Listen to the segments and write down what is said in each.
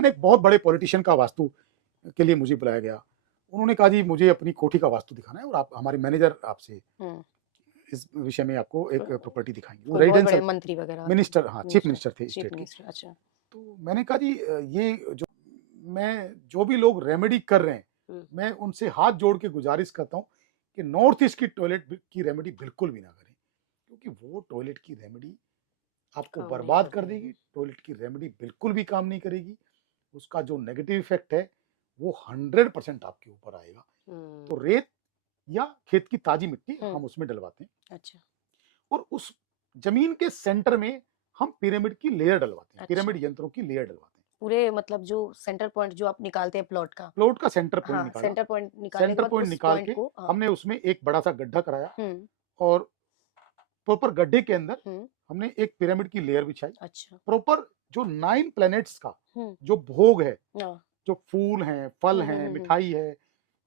मैंने एक बहुत बड़े पॉलिटिशियन का वास्तु के लिए मुझे बुलाया गया। उन्होंने कहा जी मुझे अपनी कोठी का वास्तु दिखाना है और आप हमारे मैनेजर आपसे हुँ। इस विषय में आपको एक प्रॉपर्टी दिखाएँगे। वो कोई बहुत बड़े रेजिडेंशियल मंत्री वगैरह थे? मिनिस्टर, हाँ, चीफ मिनिस्टर थे चीफ स्टेट के। मिनिस्टर, अच्छा। तो मैंने कहा जी ये जो मैं जो भी लोग रेमेडी कर रहे हैं, हुँ। मैं उनसे हाथ जोड़ के गुज़ारिश करता हूँ कि नॉर्थ ईस्ट की टॉयलेट की रेमेडी बिल्कुल भी ना करें। क्योंकि वो टॉयलेट की रेमेडी आपको काम नहीं बर्बाद कर करती देगी, है। टॉयलेट की रेमेडी बिल्कुल भी काम नहीं करेगी। उसका जो नेगेटिव इफ़ेक्ट है, वो 100% आपके ऊपर आएगा। हुँ। तो रेत या खेत की ताज़ी मिट्टी हुँ। हम उसमें डलवाते हैं अच्छा, और उस ज़मीन के सेंटर में हम पिरामिड की लेयर डलवाते हैं, अच्छा। पिरामिड यंत्रों की लेयर डलवाते हैं। पूरे मतलब जो सेंटर पॉइंट जो आप निकालते हैं प्लॉट का, प्लॉट का सेंटर पॉइंट हाँ, निकाला, सेंटर पॉइंट निकालने के सेंटर बाद पॉइंट उस निकाल पॉइंट के को हाँ। हमने उसमें एक बड़ा-सा गड्ढा कराया हुँ। और प्रॉपर गड्ढे के अंदर हुँ। हमने एक पिरामिड की लेयर बिछाई। अच्छा। प्रॉपर जो 9 प्लैनेट्स का हुँ। जो भोग है, हाँ। जो फूल हैं, फल हैं, हुँ। मिठाई है,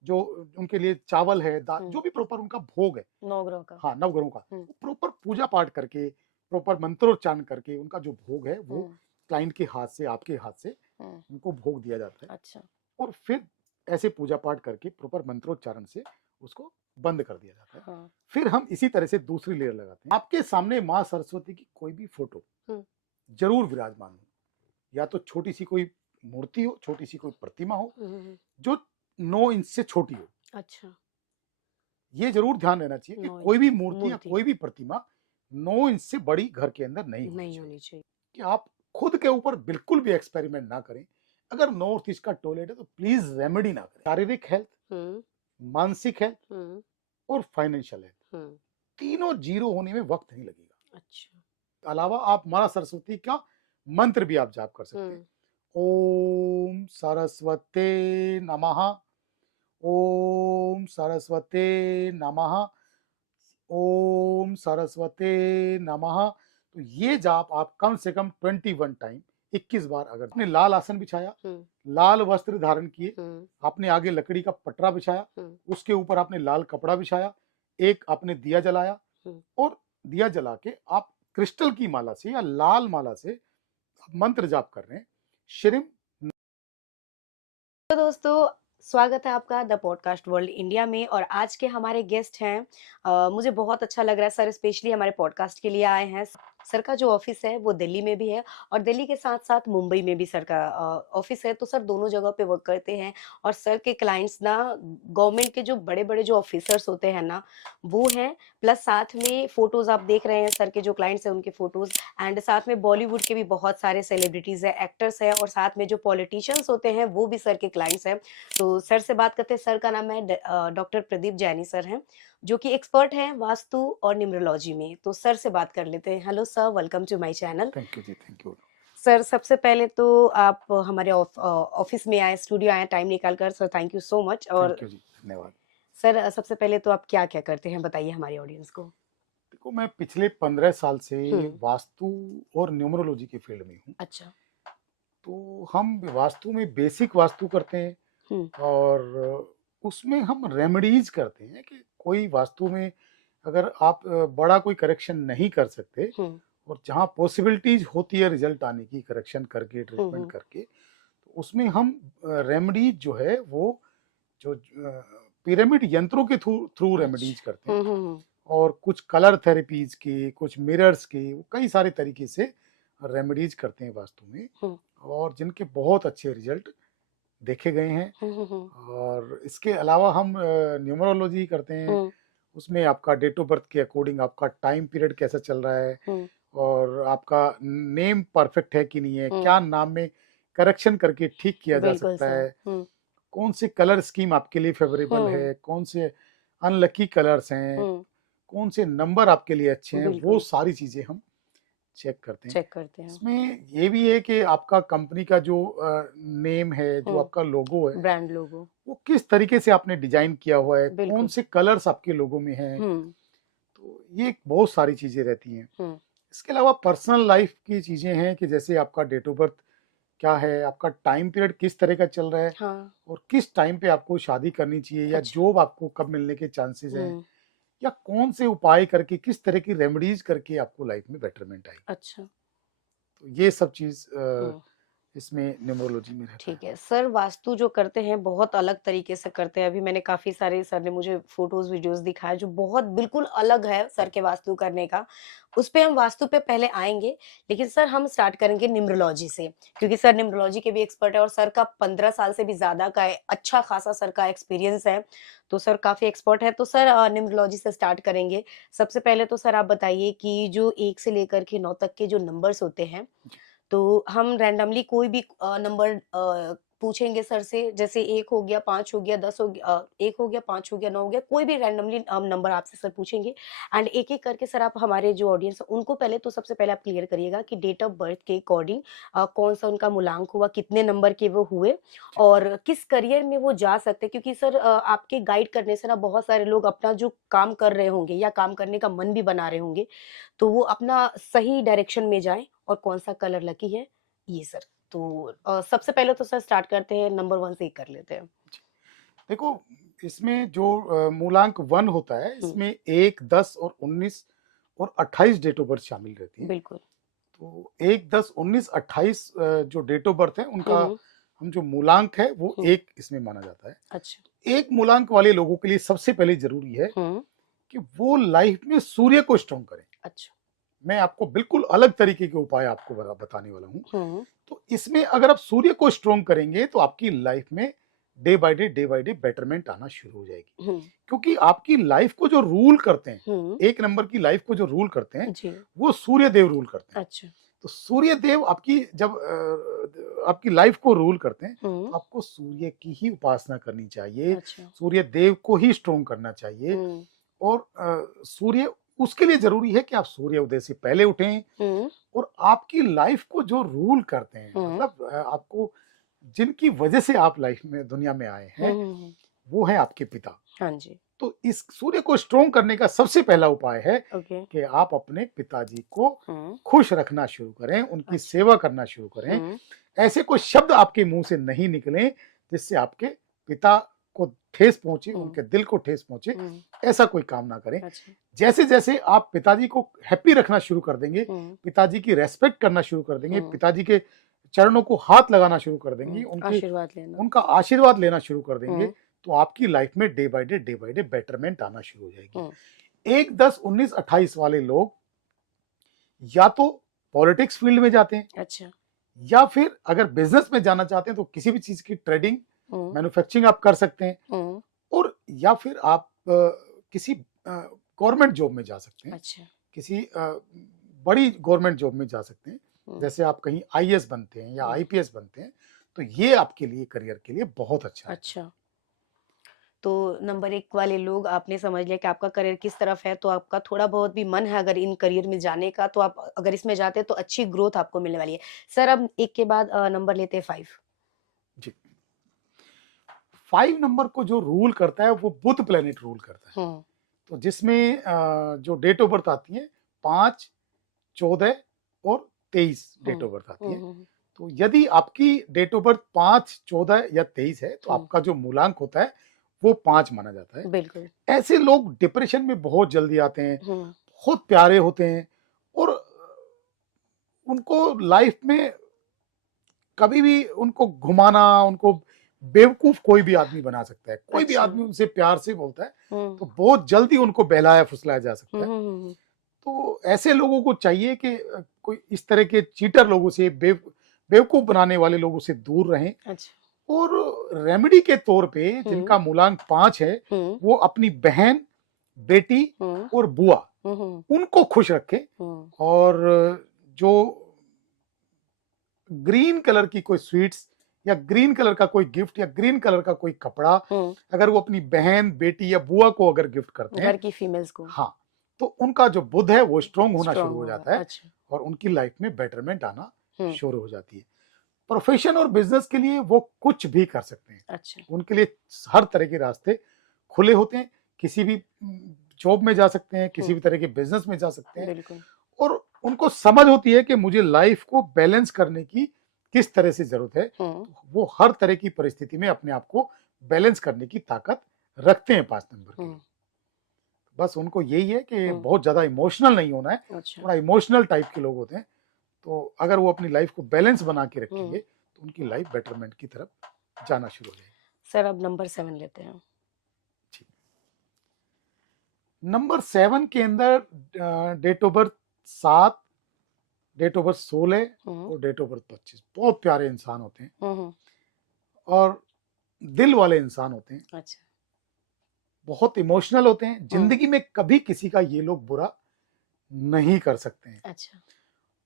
जो उनके लिए चावल है, हुँ। जो भी प्रॉपर उनका भोग है, नवग्रह का। हाँ, नवग्रहों का, हुँ। प्रॉपर पूजा पाठ करके, प्रॉपर मंत्रोच्चारण करके उनका जो भोग है, वो हुँ। क्लाइंट के हाथ से, आपके हाथ से हुँ। उनको भोग दिया जाता है अच्छा। और फिर ऐसे पूजा पाठ करके प्रॉपर मंत्रोच्चारण से उसको बंद कर दिया जाता है। हाँ। फिर हम इसी तरह से दूसरी लेयर लगाते हैं। आपके सामने माँ सरस्वती की कोई भी फोटो हुँ। ज़रूर विराजमान हो, या तो छोटी-सी कोई मूर्ति हो, छोटी-सी कोई प्रतिमा हो, हुँ। जो 9 इंच से छोटी हो। अच्छा, ये ज़रूर ध्यान रहना चाहिए कि 9 कोई इंच भी की मूर्ति या मूर्ति कोई भी प्रतिमा 9 इंच से बड़ी घर के अंदर नहीं होनी नहीं चाहिए। होनी चाहिए। कि आप खुद के ऊपर बिल्कुल भी एक्सपेरिमेंट ना करें। अगर नॉर्थ ईस्ट का टॉयलेट है तो प्लीज़ रेमेडी ना करें। शारीरिक हेल्थ, हुँ। मानसिक हेल्थ हुँ। और फाइनेंशियल हेल्थ, हुँ। तीनों ज़ीरो होने में वक़्त नहीं लगेगा। अच्छा। अलावा आप माँ सरस्वती का मंत्र भी आप जाप कर सकते हैं। हुँ। ओम सरस्वते नमः, ओम सरस्वते नमः, ओम सरस्वते नमः। तो ये जाप आप कम से कम 21 टाइम 21 बार, अगर आपने लाल आसन बिछाया, हुँ। लाल वस्त्र धारण किए, हुँ। आपने आगे लकड़ी का पटरा बिछाया, हुँ। उसके ऊपर आपने लाल कपड़ा बिछाया, एक आपने दिया जलाया हुँ। और दिया जला के आप क्रिस्टल की माला से या लाल माला से मंत्र जाप कर रहे हैं। श्रीम तो दोस्तों, स्वागत है आपका द पॉडकास्ट वर्ल्ड इंडिया में और आज के हमारे गेस्ट हैं। मुझे बहुत अच्छा लग रहा है, सर स्पेशली हमारे पॉडकास्ट के लिए आए हैं। सर का जो ऑफिस है वो दिल्ली में भी है और दिल्ली के साथ साथ मुंबई में भी सर का ऑफिस है, तो सर दोनों जगह पे वर्क करते हैं। और सर के क्लाइंट्स ना गवर्नमेंट के जो बड़े बड़े जो ऑफिसर्स होते हैं ना, वो हैं। प्लस साथ में फोटोज आप देख रहे हैं, सर के जो क्लाइंट्स हैं उनके फोटोज। एंड साथ में बॉलीवुड के भी बहुत सारे सेलिब्रिटीज है, एक्टर्स है, और साथ में जो पॉलिटिशियंस होते हैं वो भी सर के क्लाइंट्स हैं। तो सर से बात करते हैं। सर का नाम है डॉक्टर प्रदीप जैनी सर हैं, जो कि एक्सपर्ट हैं वास्तु और न्यूमरोलॉजी में। तो सर से बात कर लेते हैं। Hello sir, welcome to my channel. Thank you जी, थैंक यू। सर सबसे पहले तो आप हमारे ऑफिस में आए, स्टूडियो आए टाइम निकाल कर, sir thank you so much. और थैंक यू जी, धन्यवाद। सर सबसे पहले तो आप क्या क्या करते हैं, बताइए हमारी ऑडियंस को। देखो, मैं पिछले 15 साल से हम्म। वास्तु और न्यूमरोलॉजी के फील्ड में हूँ। अच्छा। तो हम वास्तु में बेसिक वास्तु करते हैं हम्म। और उसमें हम रेमेडीज करते हैं कि कोई वास्तु में अगर आप बड़ा कोई करेक्शन नहीं कर सकते हम्म। और जहाँ पॉसिबिलिटीज होती है रिजल्ट आने की, करेक्शन करके, ट्रीटमेंट हम्म। करके, तो उसमें हम रेमेडीज जो है वो जो पिरामिड यंत्रों के थ्रू थ्रू रेमेडीज करते अच्छा। हैं। हम्म। और कुछ कलर थेरेपीज की, कुछ मिरर्स की, कई सारे तरीके से रेमेडीज करते हैं वास्तु में हम्म। और जिनके बहुत अच्छे रिजल्ट देखे गए हैं। हम्म। और इसके अलावा हम न्यूमरोलॉजी करते हैं। हम्म। उसमें आपका डेट ऑफ बर्थ के अकॉर्डिंग आपका टाइम पीरियड कैसा चल रहा है हम्म। और आपका नेम परफेक्ट है कि नहीं है, हम्म। क्या नाम में करेक्शन करके ठीक किया जा बिल्कुल सकता सर। है, हम्म। कौन से कलर स्कीम आपके लिए फेवरेबल हम्म। है, कौन से अनलकी कलर्स हैं, हम्म। कौन से नंबर आपके लिए अच्छे हैं, वो बिल्कुल सारी चीज़ें हम चेक करते हैं। चेक करते हैं। इसमें ये भी है कि आपका कंपनी का जो नेम है, जो आपका लोगो है, ब्रांड लोगो। वो किस तरीके से आपने डिजाइन किया हुआ है, कौन बिल्कुल। से कलर्स आपके लोगो में हैं। हम्म। तो ये बहुत सारी चीज़ें रहती हैं। हम्म। इसके अलावा पर्सनल लाइफ की चीज़ें हैं कि जैसे आपका डेट ऑफ बर्थ क्या है, आपका टाइम पीरियड किस तरह का चल रहा है हाँ। और किस टाइम पे आपको शादी करनी चाहिए या अच्छा। जॉब आपको कब मिलने के चांसेस हैं, हम्म। या कौन से उपाय करके, किस तरह की रेमेडीज करके आपको लाइफ में बेटरमेंट आएगी। अच्छा। तो ये सब चीज़ हम्म। इसमें न्यूमरोलॉजी में रहता है। ठीक है सर, वास्तु जो करते हैं बहुत अलग तरीके से करते हैं। अभी मैंने काफी सारे, सर ने मुझे फोटोज वीडियोस दिखाए जो बहुत बिल्कुल अलग है सर के वास्तु करने का। उस पे हम वास्तु पे पहले आएंगे, लेकिन सर हम स्टार्ट करेंगे न्यूमरोलॉजी से, क्योंकि सर न्यूमरोलॉजी के भी एक्सपर्ट है और सर का 15 साल से भी ज्यादा का अच्छा खासा सर का एक्सपीरियंस है, तो सर काफी एक्सपर्ट है। तो सर न्यूमरोलॉजी से स्टार्ट करेंगे। सबसे पहले तो सर आप बताइए कि जो 1 से लेकर के 9 तक के जो नंबर्स होते हैं, तो हम रैंडमली कोई भी नंबर पूछेंगे सर से, जैसे 1 हो गया, 5 हो गया, 10 हो गया, 1 हो गया, 5 हो गया, 9 हो गया, कोई भी रैंडमली नंबर आपसे सर पूछेंगे। एंड एक-एक करके सर आप हमारे जो ऑडियंस है उनको पहले तो सबसे पहले आप क्लियर करिएगा कि डेट ऑफ बर्थ के अकॉर्डिंग कौन-सा उनका मूलांक हुआ, कितने नंबर के वो हुए और किस करियर में वो जा सकते हैं। क्योंकि सर आपके गाइड करने से ना बहुत सारे लोग अपना जो काम कर रहे होंगे या काम करने का मन भी बना रहे होंगे, तो वो अपना सही डायरेक्शन में जाएँ और कौन-सा कलर लकी है, ये सर। तो सबसे पहले तो सर स्टार्ट करते हैं नंबर 1 से ही कर लेते हैं। देखो, इसमें जो मूलांक 1 होता है, हुँ, इसमें 1, 10 और 19 और 28 डेट ऑफ बर्थ शामिल रहती है। बिल्कुल। तो 1, 10, 19, 28 जो डेट ऑफ बर्थ है, हुँ, उनका हुँ, हम जो मूलांक है वो हुँ, 1 इसमें माना जाता है। अच्छा। 1 मूलांक वाले लोगों के लिए सबसे पहले ज़रूरी है हुँ, कि वो लाइफ में सूर्य को स्ट्रॉन्ग करें। अच्छा। मैं आपको बिल्कुल अलग तरीके के उपाय आपको बताने वाला हूँ। हुँ, तो इसमें अगर आप सूर्य को स्ट्रॉन्ग करेंगे तो आपकी लाइफ में डे बाय डे बेटरमेंट आना शुरू हो जाएगी। हुँ, क्योंकि आपकी लाइफ को जो रूल करते हैं, हुँ, 1 नंबर की लाइफ को जो रूल करते हैं, जी, वो सूर्य देव रूल करते हैं। अच्छा। तो सूर्य देव आपकी जब आपकी लाइफ को रूल करते हैं, हुँ, तो आपको सूर्य की ही उपासना करनी चाहिए, अच्छा। सूर्य देव को ही स्ट्रॉन्ग करना चाहिए। हुँ, और सूर्य उसके लिए ज़रूरी है कि आप सूर्य उदय से पहले उठें हुँ, और आपकी लाइफ को जो रूल करते हैं, हुँ, मतलब आपको जिनकी वजह से आप लाइफ में दुनिया में आए हुँ, हैं, हुँ, हुँ, वो है आपके पिता। हाँ जी, तो इस सूर्य को स्ट्रॉन्ग करने का सबसे पहला उपाय है ओके। कि आप अपने पिताजी को हुँ, खुश रखना शुरू करें, उनकी अच्छा। सेवा करना शुरू करें। हुँ, ऐसे कोई शब्द आपके मुंह से नहीं निकलें जिससे आपके पिता को ठेस पहुंचे, हुँ, उनके दिल को ठेस पहुंचे। हुँ, ऐसा कोई काम ना करें। अच्छा। जैसे जैसे आप पिताजी को हैप्पी रखना शुरू कर देंगे, हुँ, पिताजी की रेस्पेक्ट करना शुरू कर देंगे, हुँ, पिताजी के चरणों को हाथ लगाना शुरू कर देंगी, हुँ, उनकी आशीर्वाद लेना। उनका आशीर्वाद लेना शुरू कर देंगे, हुँ, तो आपकी लाइफ में डे बाय डे बेटरमेंट आना शुरू हो जाएगी। हुँ, 1, 10, 19, 28 वाले लोग या तो पॉलिटिक्स फील्ड में जाते हैं, अच्छा। या फिर अगर बिजनेस में जाना चाहते हैं तो किसी भी चीज की ट्रेडिंग, हुँ, मैन्युफैक्चरिंग आप कर सकते हैं। हुँ, और या फिर आप किसी गवर्नमेंट जॉब में जा सकते हैं, अच्छा। किसी बड़ी गवर्नमेंट जॉब में जा सकते हैं। हुँ, जैसे आप कहीं आईएएस बनते हैं या हुँ, आईपीएस बनते हैं, तो ये आपके लिए करियर के लिए बहुत अच्छा रहता है। अच्छा। तो नंबर 1 वाले लोग आपने समझ लिया कि आपका करियर किस तरफ है, तो आपका थोड़ा बहुत भी मन है अगर इन करियर में जाने का, तो आप अगर इसमें जाते हैं तो अच्छी ग्रोथ आपको मिलने वाली है। सर अब 1 के बाद नंबर लेते हैं 5। जी, 5 नंबर को जो रूल करता है वो बुध प्लेनेट रूल करता है। हुँ, तो जिसमें जो डेट ऑफ बर्थ आती है 5, 14 और 23 हुँ, डेट ऑफ बर्थ आती हुँ, है। हुँ, तो यदि आपकी डेट ऑफ बर्थ 5, 14 या 23 है, तो हुँ, आपका जो मूलांक होता है वो 5 माना जाता है। बिल्कुल। ऐसे लोग डिप्रेशन में बहुत जल्दी आते हैं, हुँ, बहुत प्यारे होते हैं और उनको लाइफ में कभी भी उनको घुमाना, उनको बेवकूफ कोई भी आदमी बना सकता है। कोई भी अच्छा। आदमी उनसे प्यार से बोलता है हुँ, तो बहुत जल्दी उनको बहलाया फुसलाया जा हुँ, सकता है। हुँ, हुँ, हुँ, तो ऐसे लोगों को चाहिए कि कोई इस तरह के चीटर लोगों से, बेवकूफ बनाने वाले लोगों से दूर रहें। अच्छा। और रेमेडी के तौर पे हुँ, जिनका मूलांक 5 है, हुँ, वो अपनी बहन, बेटी हुँ, और बुआ, हुँ, हुँ, उनको खुश रखें। हुँ, और जो ग्रीन कलर की कोई स्वीट्स या ग्रीन कलर का कोई गिफ्ट या ग्रीन कलर का कोई कपड़ा हुँ, अगर वो अपनी बहन, बेटी या बुआ को अगर गिफ्ट करते हैं, घर की फीमेल्स को हाँ, तो उनका जो बुध है वो स्ट्रांग होना शुरू स्ट्रॉन्ग हो होगा। जाता है अच्छा। और उनकी लाइफ में बेटरमेंट आना हुँ, शुरू हो जाती है। प्रोफेशन और बिजनेस के लिए वो कुछ भी कर सकते हैं, अच्छा। उनके लिए हर तरह के रास्ते खुले होते हैं। किसी भी जॉब में जा सकते हैं, किसी हुँ, भी तरह के बिजनेस में जा सकते हैं। बिल्कुल। और उनको समझ होती है कि मुझे लाइफ को बैलेंस करने की किस तरह से जरूरत है, हुँ, तो वो हर तरह की परिस्थिति में अपने आप को बैलेंस करने की ताकत रखते हैं 5 नंबर के हुँ, लोग। बस उनको यही है कि हुँ, बहुत ज्यादा इमोशनल नहीं होना है। अच्छा। थोड़ा इमोशनल टाइप के लोग होते हैं, तो अगर वो अपनी लाइफ को बैलेंस बना के हुँ, रखेंगे तो उनकी लाइफ बेटरमेंट की तरफ जाना शुरू हो जाएगी। सर अब नंबर 7 लेते हैं। नंबर 7 के अंदर date of birth 7, date of birth 16 हम्म और डेट ऑफ बर्थ 25। बहुत प्यारे इंसान होते हैं हम्म और दिल वाले इंसान होते हैं, अच्छा बहुत इमोशनल होते हैं। जिंदगी में कभी किसी का ये लोग बुरा नहीं कर सकते हैं अच्छा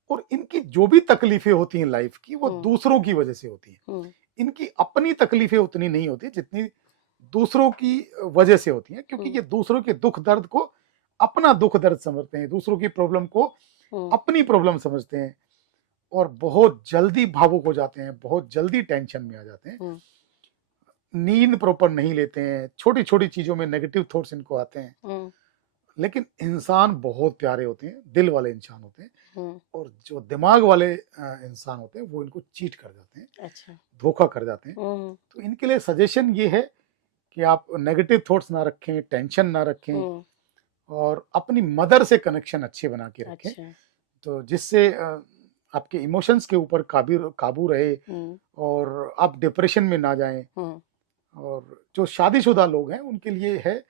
और इनकी जो भी तकलीफें होती हैं लाइफ की वो हम्म दूसरों की वजह से होती हैं। हम्म इनकी अपनी तकलीफें उतनी नहीं होती जितनी दूसरों की वजह से होती हैं, क्योंकि ये दूसरों के दुख दर्द को अपना दुख दर्द समझते हैं, दूसरों की प्रॉब्लम को अपनी प्रॉब्लम समझते हैं और बहुत जल्दी भावुक हो जाते हैं, बहुत जल्दी टेंशन में आ जाते हैं, नींद प्रॉपर नहीं लेते हैं, छोटी छोटी चीजों में नेगेटिव थॉट्स इनको आते हैं। लेकिन इंसान बहुत प्यारे होते हैं, दिल वाले इंसान होते हैं और जो दिमाग वाले इंसान होते हैं वो इनको चीट कर जाते हैं, अच्छा धोखा कर जाते हैं। तो इनके लिए सजेशन ये है कि आप नेगेटिव थॉट्स ना रखें, टेंशन ना रखें और अपनी मदर से कनेक्शन अच्छे बना के रखें। अच्छा तो जिससे आपके इमोशंस के ऊपर काबू रहे और आप डिप्रेशन में ना जाएं। और जो शादीशुदा लोग हैं उनके लिए है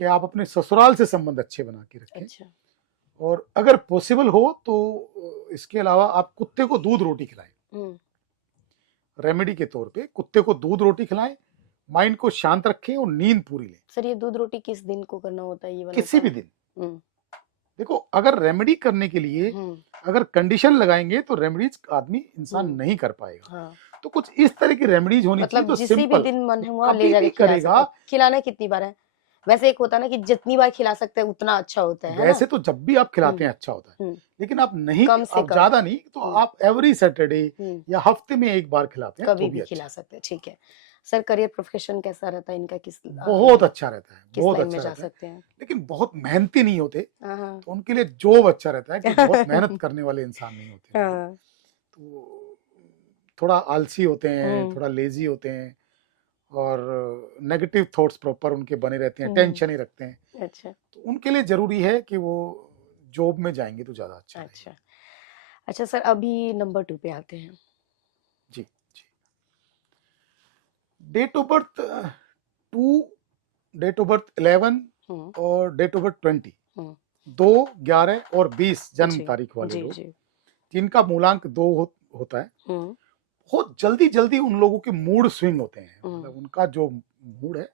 कि आप अपने ससुराल से संबंध अच्छे बना के रखें। अच्छा और अगर पॉसिबल हो तो इसके अलावा आप कुत्ते को दूध रोटी खिलाएं, रेमेडी के तौर पे कुत्ते को दूध रोटी खिलाएं, माइंड को शांत रखें और नींद पूरी लें। सर ये दूध रोटी किस दिन को करना होता है, ये वाला किसी भी दिन। देखो अगर रेमेडी करने के लिए अगर कंडीशन लगाएंगे तो रेमेडीज आदमी इंसान नहीं कर पाएगा। हाँ। तो कुछ इस तरह की रेमेडीज होनी चाहिए मतलब तो जिस भी सिंपल दिन मन हुआ ले कभी जाके भी खिला करेगा। सकते हैं। खिलाना कितनी बार है? वैसे एक होता है ना कि जितनी बार खिला सकते हैं उतना अच्छा होता है वैसे ना? तो जब भी आप खिलाते हैं अच्छा होता है, लेकिन आप नहीं, कम से आप कम। ज्यादा नहीं तो आप एवरी सैटरडे या हफ्ते में एक बार खिलाते हैं कभी तो भी भी अच्छा खिला सकते हैं, ठीक है। सर करियर प्रोफेशन कैसा रहता है इनका, किस बहुत अच्छा रहता है, किस बहुत लाइन अच्छा में जा रहता है। सकते हैं? लेकिन बहुत मेहनती नहीं होते हाँ तो उनके लिए जॉब अच्छा रहता है कि बहुत मेहनत करने वाले इंसान नहीं होते हैं। हाँ तो थोड़ा आलसी होते हैं, थोड़ा लेजी होते हैं और नेगेटिव थॉट्स प्रॉपर उनके बने रहते हैं, टेंशन ही रखते हैं। अच्छा तो उनके लिए जरूरी है कि वो जॉब में जाएंगे तो ज्यादा अच्छा अच्छा अच्छा सर अभी नंबर 2 पे आते हैं। जी जी। Date of birth 2, date of birth 11 और डेट ऑफ बर्थ 20, 2, 11 और 20 जन्म तारीख वाले लोग जिनका मूलांक 2 होता है, बहुत जल्दी जल्दी उन लोगों के मूड स्विंग होते हैं। मतलब उनका जो मूड है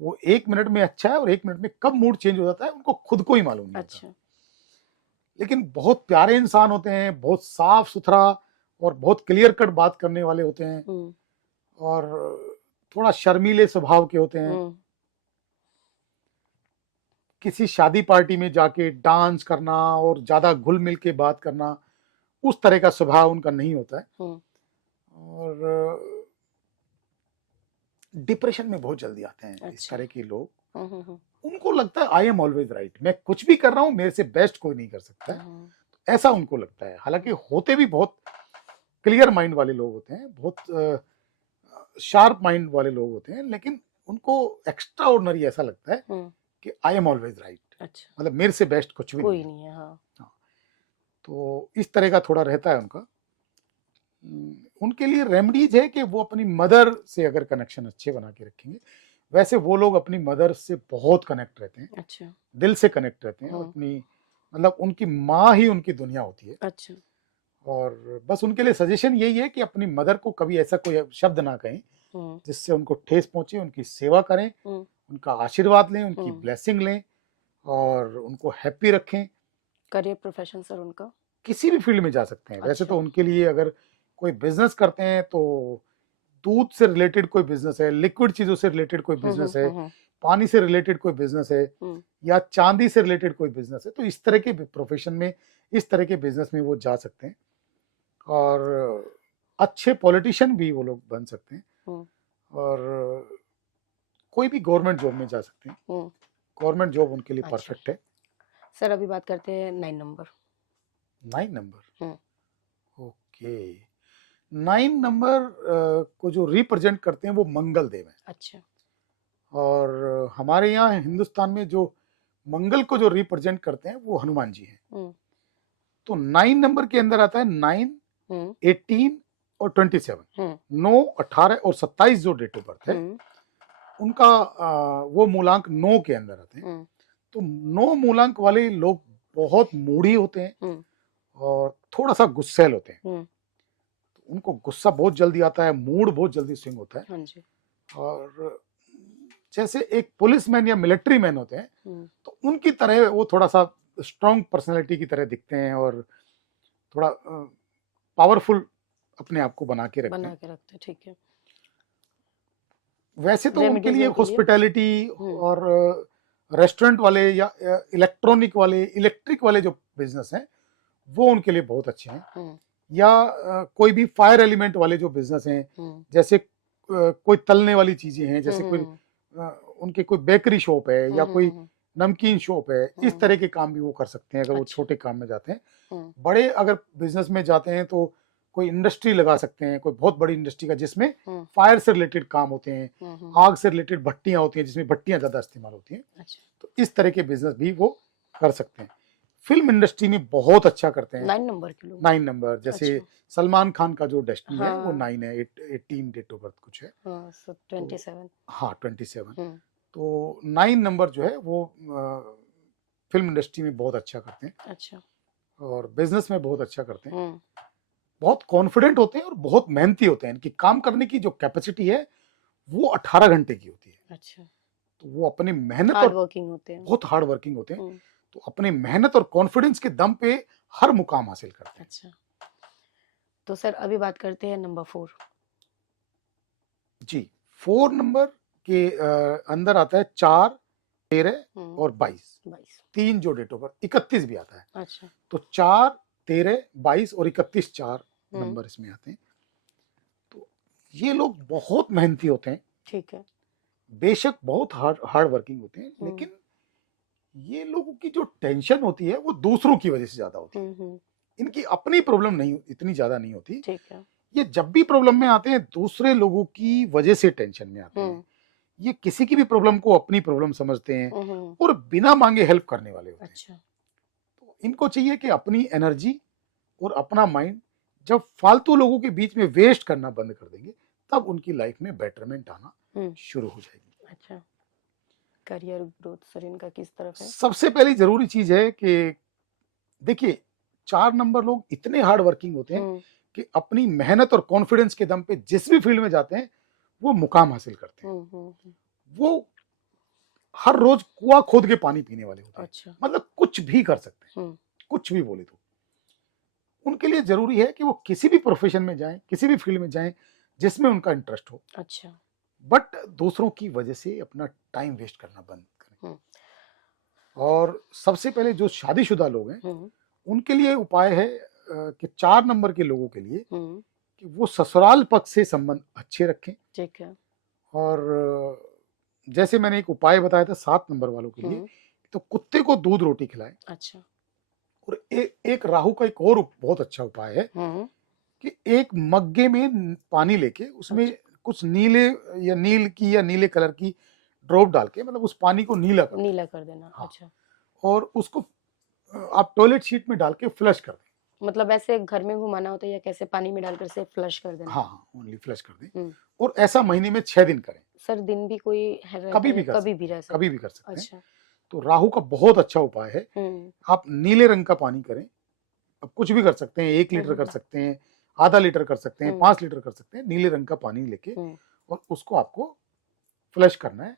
वो 1 मिनट में अच्छा है और 1 मिनट में कब मूड चेंज हो जाता है उनको खुद को ही मालूम नहीं होता। लेकिन बहुत प्यारे इंसान होते हैं, बहुत साफ सुथरा और बहुत क्लियर कट बात करने वाले होते हैं और थोड़ा शर्मीले स्वभाव के होते हैं। किसी शादी पार्टी में जाके डांस करना और ज्यादा घुल मिल के बात करना, उस तरह का स्वभाव उनका नहीं होता है। और डिप्रेशन में बहुत जल्दी आते हैं इस तरह के लोग। उनको लगता है आई एम ऑलवेज राइट, मैं कुछ भी कर रहा हूं मेरे से बेस्ट कोई नहीं कर सकता है, ऐसा उनको लगता है। हालांकि होते भी बहुत क्लियर माइंड वाले लोग होते हैं, बहुत शार्प माइंड वाले लोग होते हैं, लेकिन उनको एक्स्ट्रा ऑर्डिनरी ऐसा लगता है कि आई एम ऑलवेज राइट, मतलब मेरे से बेस्ट कुछ भी कोई नहीं है। हाँ। तो इस तरह का थोड़ा रहता है उनका। उनके लिए रेमेडीज है कि वो अपनी मदर से अगर कनेक्शन अच्छे बना के रखेंगे, वैसे वो लोग अपनी मदर से बहुत कनेक्ट रहते हैं। अच्छा दिल से कनेक्ट रहते हैं। अपनी मतलब उनकी माँ ही उनकी दुनिया होती है। अच्छा और बस उनके लिए सजेशन यही है कि अपनी मदर को कभी ऐसा कोई शब्द ना कहें जिससे उनको ठेस पहुंचे, उनकी सेवा करें, उनका आशीर्वाद लें, उनकी ब्लेसिंग लें और उनको हैप्पी रखें। करियर प्रोफेशन सर उनका किसी भी फील्ड में जा सकते हैं। वैसे तो उनके लिए अगर कोई बिजनेस करते हैं तो दूध से रिलेटेड कोई बिजनेस है, लिक्विड चीजों से रिलेटेड कोई बिजनेस है, पानी से रिलेटेड कोई बिजनेस है या चांदी से रिलेटेड कोई बिजनेस है, तो इस तरह के प्रोफेशन में, इस तरह के बिजनेस में वो जा सकते हैं और अच्छे पॉलिटिशियन भी वो लोग बन सकते हैं और कोई भी गवर्नमेंट जॉब में जा सकते हैं। गवर्नमेंट जॉब उनके लिए परफेक्ट है। सर अभी बात करते हैं 9 नंबर। 9 number okay. 9 नंबर को जो रिप्रेजेंट करते हैं वो मंगल देव है। अच्छा। और हमारे यहाँ हिंदुस्तान में जो मंगल को जो रिप्रेजेंट करते हैं वो हनुमान जी हैं। तो 9 नंबर के अंदर आता है 9, 18, और 27, 9, 18 और 27 जो डेट ऑफ बर्थ है उनका वो मूलांक 9 के अंदर आते हैं। तो 9 मूलांक वाले लोग बहुत मूडी होते हैं और थोड़ा सा गुस्सैल होते हैं। उनको गुस्सा बहुत जल्दी आता है, मूड बहुत जल्दी स्विंग होता है। हाँ जी। और जैसे एक पुलिसमैन या मिलिट्री मैन होते हैं तो उनकी तरह वो थोड़ा सा स्ट्रॉन्ग पर्सनैलिटी की तरह दिखते हैं और थोड़ा पावरफुल अपने आप को बना के रखते हैं। ठीक है। वैसे तो उनके लिए हॉस्पिटैलिटी और रेस्टोरेंट वाले या इलेक्ट्रॉनिक वाले, इलेक्ट्रिक वाले जो बिजनेस हैं वो उनके लिए बहुत अच्छे हैं। या कोई भी फायर एलिमेंट वाले जो बिजनेस हैं, जैसे कोई तलने वाली चीजें हैं, जैसे कोई उनके कोई बेकरी शॉप है या कोई नमकीन शॉप है, इस तरह के काम भी वो कर सकते हैं अगर वो छोटे काम में जाते हैं। बड़े अगर बिजनेस में जाते हैं तो कोई इंडस्ट्री लगा सकते हैं, कोई बहुत बड़ी इंडस्ट्री का जिसमें फायर से रिलेटेड काम होते हैं, आग से रिलेटेड भट्टियां होती हैं जिसमें भट्टियां ज्यादा इस्तेमाल होती हैं। तो इस तरह के बिजनेस भी वो कर सकते हैं। फिल्म इंडस्ट्री में बहुत अच्छा करते हैं। 9 नंबर के लोग। 9 नंबर, जैसे सलमान खान का जो डेस्टिनी है वो 9 है, 18 डेट ऑफ बर्थ कुछ है। 27। हाँ 27। तो 9 नंबर जो है वो फिल्म इंडस्ट्री में बहुत अच्छा करते हैं। अच्छा। और बिजनेस में बहुत अच्छा करते हैं। बहुत कॉन्फिडेंट होते हैं और बहुत मेहनती होते हैं। इनकी काम करने की जो कैपेसिटी है वो 18 घंटे की होती है। अच्छा। तो वो अपनी मेहनत हार्ड वर्किंग होते हैं, बहुत हार्ड वर्किंग होते हैं। तो अपनी मेहनत और कॉन्फिडेंस के दम पे हर मुकाम हासिल करते हैं। अच्छा। तो सर अभी बात करते हैं नंबर 4। जी, 4 नंबर के अंदर आता है 4, 13 और 22। 3 जो डेट ऑफ बर्थ, 31 भी आता है। अच्छा। तो 4, 13, 22 और 31 4 नंबर इसमें आते हैं। तो ये लोग बहुत मेहनती होते हैं। ठीक है। बेशक बहुत हार्ड वर्किंग होते हैं, लेकिन ये लोगों की जो टेंशन होती है वो दूसरों की वजह से ज्यादा होती है। इनकी अपनी प्रॉब्लम नहीं, इतनी ज्यादा नहीं होती। ठीक है। ये जब भी प्रॉब्लम में आते हैं दूसरे लोगों की वजह से टेंशन में आते हैं। ये किसी की भी प्रॉब्लम को अपनी प्रॉब्लम समझते हैं और बिना मांगे हेल्प करने वाले होते हैं। अच्छा। तो इनको चाहिए कि अपनी एनर्जी और अपना माइंड जब फालतू लोगों के बीच में वेस्ट करना बंद कर देंगे तब उनकी लाइफ में बेटरमेंट आना शुरू हो जाएगी। अच्छा। करियर ग्रोथ सर इनका किस तरफ है? सबसे पहली जरूरी चीज है कि देखिए 4 नंबर लोग इतने हार्ड वर्किंग होते हैं कि अपनी मेहनत और कॉन्फिडेंस के दम पे जिस भी फील्ड में जाते हैं वो मुकाम हासिल करते हैं। वो हर रोज कुआं खोद के पानी पीने वाले होते हैं। अच्छा। मतलब कुछ भी कर सकते हैं, कुछ भी बोले तो। उनके लिए जरूरी है कि वो किसी भी प्रोफेशन में जाएं, किसी भी फील्ड में जाएं जिसमें उनका इंटरेस्ट हो। अच्छा। बट दूसरों की वजह से अपना टाइम वेस्ट करना बंद करें। और सबसे पहले जो शादीशुदा लोग हैं उनके लिए उपाय है कि 4 नंबर के लोगों के लिए कि वो ससुराल पक्ष से संबंध अच्छे रखें। ठीक है। और जैसे मैंने एक उपाय बताया था 7 नंबर वालों के लिए, तो कुत्ते को दूध रोटी खिलाएं। अच्छा। और एक राहु का एक और बहुत अच्छा उपाय है कि एक मग्गे में पानी लेके उसमें कुछ नीले या नीले कलर की ड्रॉप डाल के, मतलब उस पानी को नीला कर देना। हाँ। अच्छा। और उसको आप टॉयलेट सीट में डाल के फ्लश कर दें। मतलब ऐसे घर में घुमाना होता है या कैसे पानी में डालकर से फ्लश कर देना? हाँ, ओनली फ्लश कर दें। और ऐसा महीने में 6 दिन करें। सर दिन भी कोई है? कभी भी रह सकते कभी भी कर सकते हैं। अच्छा। तो राहु का बहुत अच्छा उपाय है। आप नीले रंग का पानी करें। अब कुछ भी कर सकते हैं, 1 लीटर कर सकते हैं, आधा लीटर कर सकते हैं, 5 लीटर कर सकते हैं। नीले रंग का पानी लेके और उसको आपको फ्लश करना है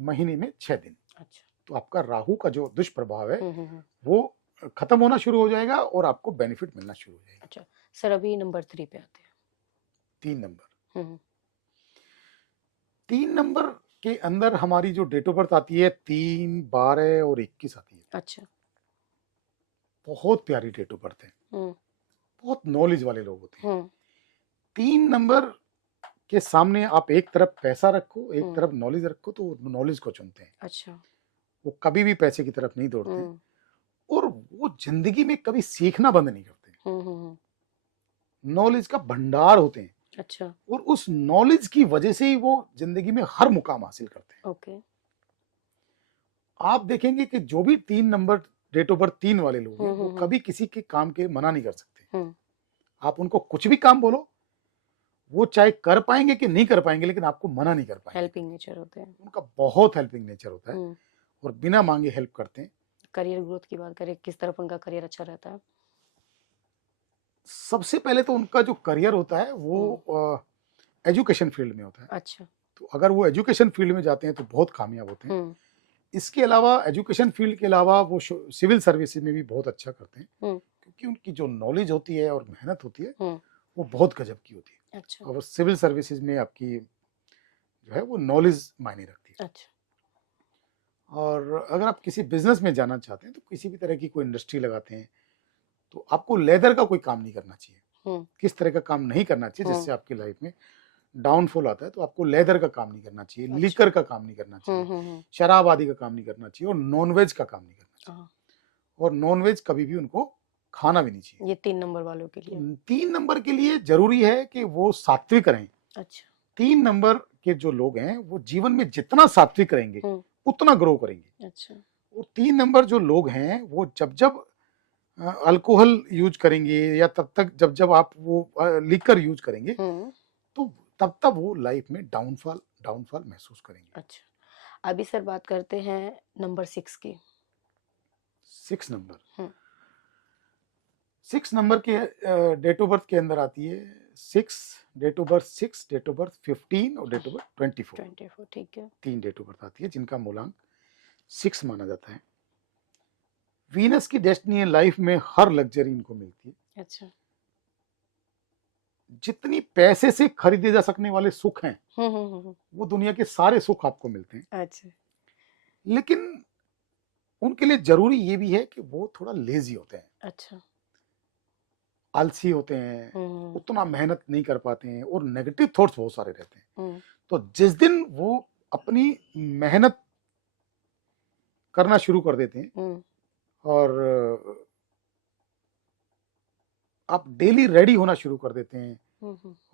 महीने में 6 दिन। अच्छा। तो आपका राहु का जो दुष्प्रभाव है वो खत्म होना शुरू हो जाएगा और आपको बेनिफिट मिलना शुरू हो जाएगा। अच्छा सर, अभी नंबर 3 पे आते हैं। 3 नंबर। 3 नंबर के अंदर हमारी जो डेट ऑफ बर्थ आती है 3, 12 और 21 आती है। अच्छा। बहुत प्यारी डेट ऑफ बर्थ है। बहुत नॉलेज वाले लोग होते हैं। 3 नंबर के सामने आप एक तरफ पैसा रखो, एक तरफ नॉलेज रखो, तो नॉलेज को चुनते हैं। अच्छा। वो कभी भी पैसे की तरफ नहीं दौड़ते और वो जिंदगी में कभी सीखना बंद नहीं करते। नॉलेज का भंडार होते हैं। अच्छा। और उस नॉलेज की वजह से ही वो जिंदगी में हर मुकाम हासिल करते हैं। ओके। आप देखेंगे कि जो भी 3 नंबर डेट ऑफ बर्थ 3 वाले लोग हैं वो कभी किसी के काम के मना नहीं कर सकते। आप उनको कुछ भी काम बोलो वो चाहे कर पाएंगे कि नहीं कर पाएंगे, लेकिन आपको मना नहीं कर पाएंगे। हेल्पिंग नेचर होते हैं, उनका बहुत हेल्पिंग नेचर होता है और बिना मांगे हेल्प करते हैं। करियर ग्रोथ की बात करें, किस तरफ उनका करियर अच्छा रहता है? सबसे पहले तो उनका जो करियर होता है वो एजुकेशन फील्ड में होता है। अच्छा। तो अगर वो एजुकेशन फील्ड में जाते हैं तो बहुत कामयाब होते हैं। इसके अलावा एजुकेशन फील्ड के अलावा वो सिविल सर्विसेज में भी बहुत अच्छा करते हैं, क्योंकि उनकी जो नॉलेज होती है और मेहनत होती है वो बहुत गजब की होती है। अच्छा। और सिविल सर्विसेज में आपकी जो है वो नॉलेज मायने रखती है। अच्छा। और अगर आप किसी बिजनेस में जाना चाहते हैं तो किसी भी तरह की कोई इंडस्ट्री लगाते हैं तो आपको लेदर का कोई काम नहीं करना चाहिए। किस तरह का काम नहीं करना चाहिए जिससे आपकी लाइफ में डाउनफॉल आता है, तो आपको लेदर का काम नहीं करना चाहिए। अच्छा। लीकर का काम नहीं करना चाहिए, शराब आदि का काम नहीं करना चाहिए, और नॉनवेज का काम नहीं करना चाहिए। और नॉनवेज कभी भी उनको खाना भी नहीं चाहिए। ये 3 नंबर वालों के लिए। 3 नंबर के लिए जरूरी है कि वो सात्विक रहें। अच्छा। 3 नंबर के जो लोग हैं वो जीवन में जितना सात्विक रहेंगे उतना ग्रो करेंगे। अच्छा। और 3 नंबर जो लोग हैं वो जब जब अल्कोहल यूज करेंगे या तब तक जब जब आप वो लीकर यूज करेंगे तो तब वो लाइफ में डाउनफॉल महसूस करेंगे। अच्छा। अभी सर बात करते हैं नंबर 6 की। 6 नंबर 6 नंबर के डेट ऑफ बर्थ के अंदर आती है 6, date of birth 6, date of birth 15 और डेट ऑफ बर्थ 24। ठीक है। 3 डेट ऑफ बर्थ आती है जिनका मूलांक 6 माना जाता है। वीनस की डेस्टिनी लाइफ में हर लग्जरी इनको मिलती है। अच्छा। जितनी पैसे से खरीदे जा सकने वाले सुख हैं वो दुनिया के सारे सुख आपको मिलते हैं। अच्छा। लेकिन उनके लिए जरूरी ये भी है कि वो थोड़ा लेजी होते हैं। अच्छा। आलसी होते हैं, उतना मेहनत नहीं कर पाते हैं और नेगेटिव थॉट्स बहुत सारे रहते हैं। तो जिस दिन वो अपनी मेहनत करना शुरू कर देते हैं और आप डेली रेडी होना शुरू कर देते हैं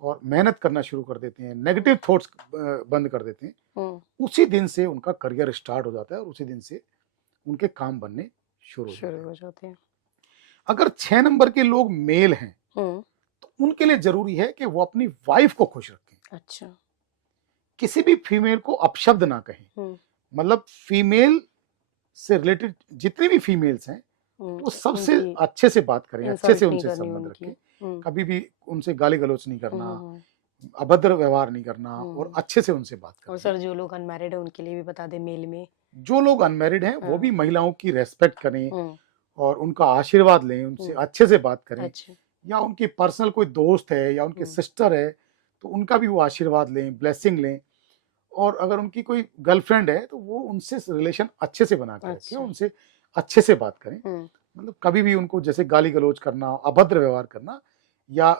और मेहनत करना शुरू कर देते हैं, नेगेटिव थॉट्स बंद कर देते हैं, उसी दिन से उनका करियर स्टार्ट हो जाता है और उसी दिन से उनके काम बनने शुरू हो जाते हैं। अगर 6 नंबर के लोग मेल हैं तो उनके लिए जरूरी है कि वो अपनी वाइफ को खुश रखें। अच्छा। किसी भी फीमेल को अपशब्द ना कहें। मतलब फीमेल से रिलेटेड जितनी भी फीमेल्स हैं तो सबसे अच्छे से बात करें, अच्छे से उनसे संबंध रखें, कभी भी उनसे गाली गलौज नहीं करना, अभद्र व्यवहार नहीं करना और अच्छे से उनसे बात करना। और सर जो लोग अनमैरिड है उनके लिए भी बता दें, मेल में जो लोग अनमैरिड हैं वो भी महिलाओं की रेस्पेक्ट करें और उनका आशीर्वाद लें, उनसे अच्छे से बात करें। अच्छा। या उनकी पर्सनल कोई दोस्त है या उनकी सिस्टर है तो उनका भी वो आशीर्वाद लें, ब्लेसिंग लें। और अगर उनकी कोई गर्लफ्रेंड है तो वो उनसे रिलेशन अच्छे से बना कर रखें, उनसे अच्छे से बात करें। मतलब कभी भी उनको जैसे गाली गलौज करना, अभद्र व्यवहार करना या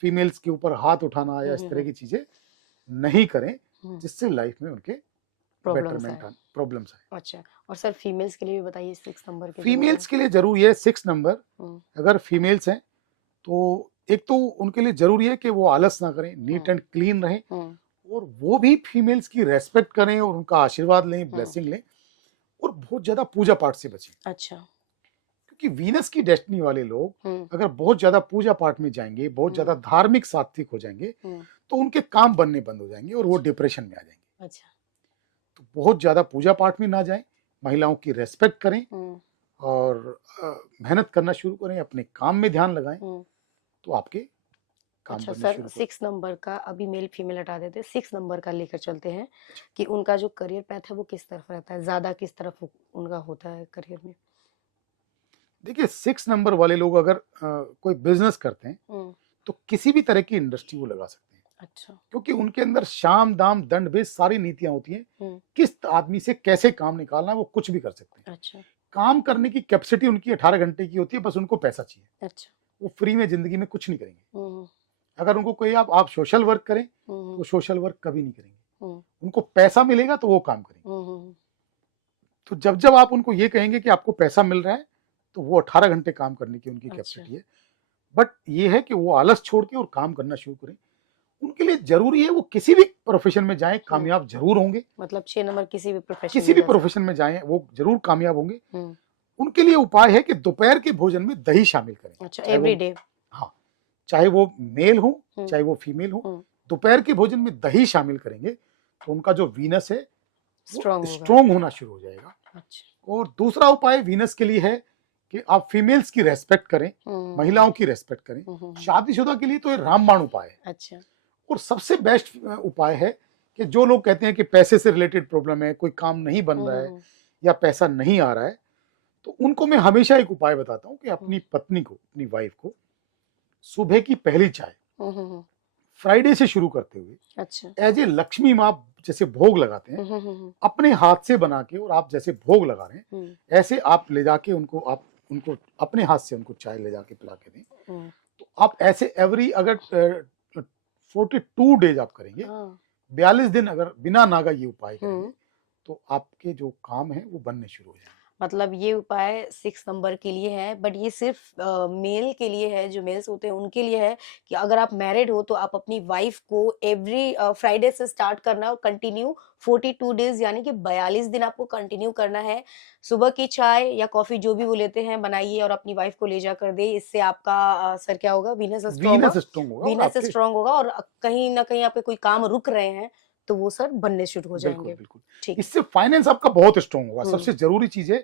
फीमेल्स के ऊपर हाथ उठाना या इस तरह की चीजें नहीं करें जिससे लाइफ में उनके प्रॉब्लम्स आए। अच्छा। और सर फीमेल्स के लिए भी बताइए 6 नंबर के। फीमेल्स के लिए जरूरी है 6 नंबर, अगर फीमेल्स हैं तो एक तो उनके लिए जरूरी है कि वो आलस ना करें, नीट एंड क्लीन रहें और वो भी फीमेल्स की रेस्पेक्ट करें और उनका आशीर्वाद लें, ब्लेसिंग लें और बहुत ज्यादा पूजा पाठ से बचें। अच्छा। क्योंकि वीनस की डेस्टिनी वाले लोग अगर बहुत ज्यादा पूजा पाठ में जाएंगे, बहुत ज्यादा धार्मिक सात्विक हो जाएंगे तो उनके काम बनने बंद हो जाएंगे और वो डिप्रेशन में आ जाएंगे। अच्छा। तो बहुत ज्यादा पूजा पाठ में ना जाएं, महिलाओं की रेस्पेक्ट करें और मेहनत करना शुरू करें, अपने काम में ध्यान लगाएं तो आपके काम अच्छा बनने सर 6 नंबर का अभी मेल फीमेल हटा देते हैं, 6 नंबर का लेकर चलते हैं कि उनका जो करियर पैथ है वो किस तरफ रहता है, ज्यादा किस तरफ उनका होता है करियर में। देखिए 6 नंबर वाले लोग अगर कोई बिजनेस करते हैं तो किसी भी तरह की इंडस्ट्री वो लगा सकते हैं। अच्छा। क्योंकि उनके अंदर शाम दाम दंड भेद सारी नीतियां होती हैं, किस आदमी से कैसे काम निकालना है वो कुछ भी कर सकते हैं। अच्छा। काम करने की कैपेसिटी उनकी 18 घंटे की होती है, बस उनको पैसा चाहिए। अच्छा। वो फ्री में जिंदगी में कुछ नहीं करेंगे। अगर उनको कोई आप सोशल वर्क करें तो सोशल वर्क कभी नहीं करेंगे। उनको पैसा मिलेगा तो वो काम करेंगे। तो जब जब आप उनको ये कहेंगे कि आपको पैसा मिल रहा है तो वो 18 घंटे काम करने की उनकी कैपेसिटी है। बट ये है कि वो आलस छोड़ के और काम करना शुरू करें। उनके लिए जरूरी है वो किसी भी प्रोफेशन में जाएं, कामयाब जरूर होंगे। मतलब 6 नंबर किसी भी प्रोफेशन में जाएं वो जरूर कामयाब होंगे। उनके लिए उपाय है कि दोपहर के भोजन में दही शामिल करें। अच्छा, एवरी डे। हाँ, चाहे वो मेल हो चाहे वो फीमेल हो, दोपहर के भोजन में दही शामिल करेंगे तो उनका जो वीनस है वो स्ट्रांग होगा। स्ट्रोंग होना शुरू हो जाएगा। अच्छा। और दूसरा उपाय वीनस के लिए है कि आप फीमेल्स की रेस्पेक्ट करें, महिलाओं की रेस्पेक्ट करें। शादीशुदा के लिए तो ये रामबाण उपाय है। अच्छा। और सबसे बेस्ट उपाय है कि जो लोग कहते हैं कि पैसे से रिलेटेड प्रॉब्लम है, कोई काम नहीं बन रहा है या पैसा नहीं आ रहा है, तो उनको मैं हमेशा एक उपाय बताता हूँ कि अपनी पत्नी को, अपनी वाइफ को सुबह की पहली चाय फ्राइडे से शुरू करते हुए, अच्छा, एज ए लक्ष्मी माँ जैसे भोग लगाते हैं, अपने हाथ से बना के, और आप जैसे भोग लगा रहे हैं ऐसे आप ले जाके उनको अपने हाथ से उनको चाय ले जाके पिला के दें। तो आप ऐसे एवरी अगर 42 डेज आप करेंगे, 42 दिन अगर बिना नागा ये उपाय करेंगे, तो आपके जो काम है वो बनने शुरू हो जाएंगे। मतलब ये उपाय 6 नंबर के लिए है, बट ये सिर्फ मेल के लिए है, जो मेल्स होते हैं उनके लिए है कि अगर आप मैरिड हो तो आप अपनी वाइफ को एवरी फ्राइडे से स्टार्ट करना और कंटिन्यू 42 डेज यानी कि 42 दिन आपको कंटिन्यू करना है। सुबह की चाय या कॉफी जो भी वो लेते हैं बनाइए और अपनी वाइफ को ले जाकर दे। इससे आपका सर क्या होगा, वीनस स्ट्रांग होगा, वीनस स्ट्रांग होगा और कहीं ना कहीं आपके कोई काम रुक रहे हैं तो वो सर बनने शुरू हो जाएंगे। बिल्कुल बिल्कुल। ठीक। इससे फाइनेंस आपका बहुत स्ट्रांग होगा। सबसे जरूरी चीज है,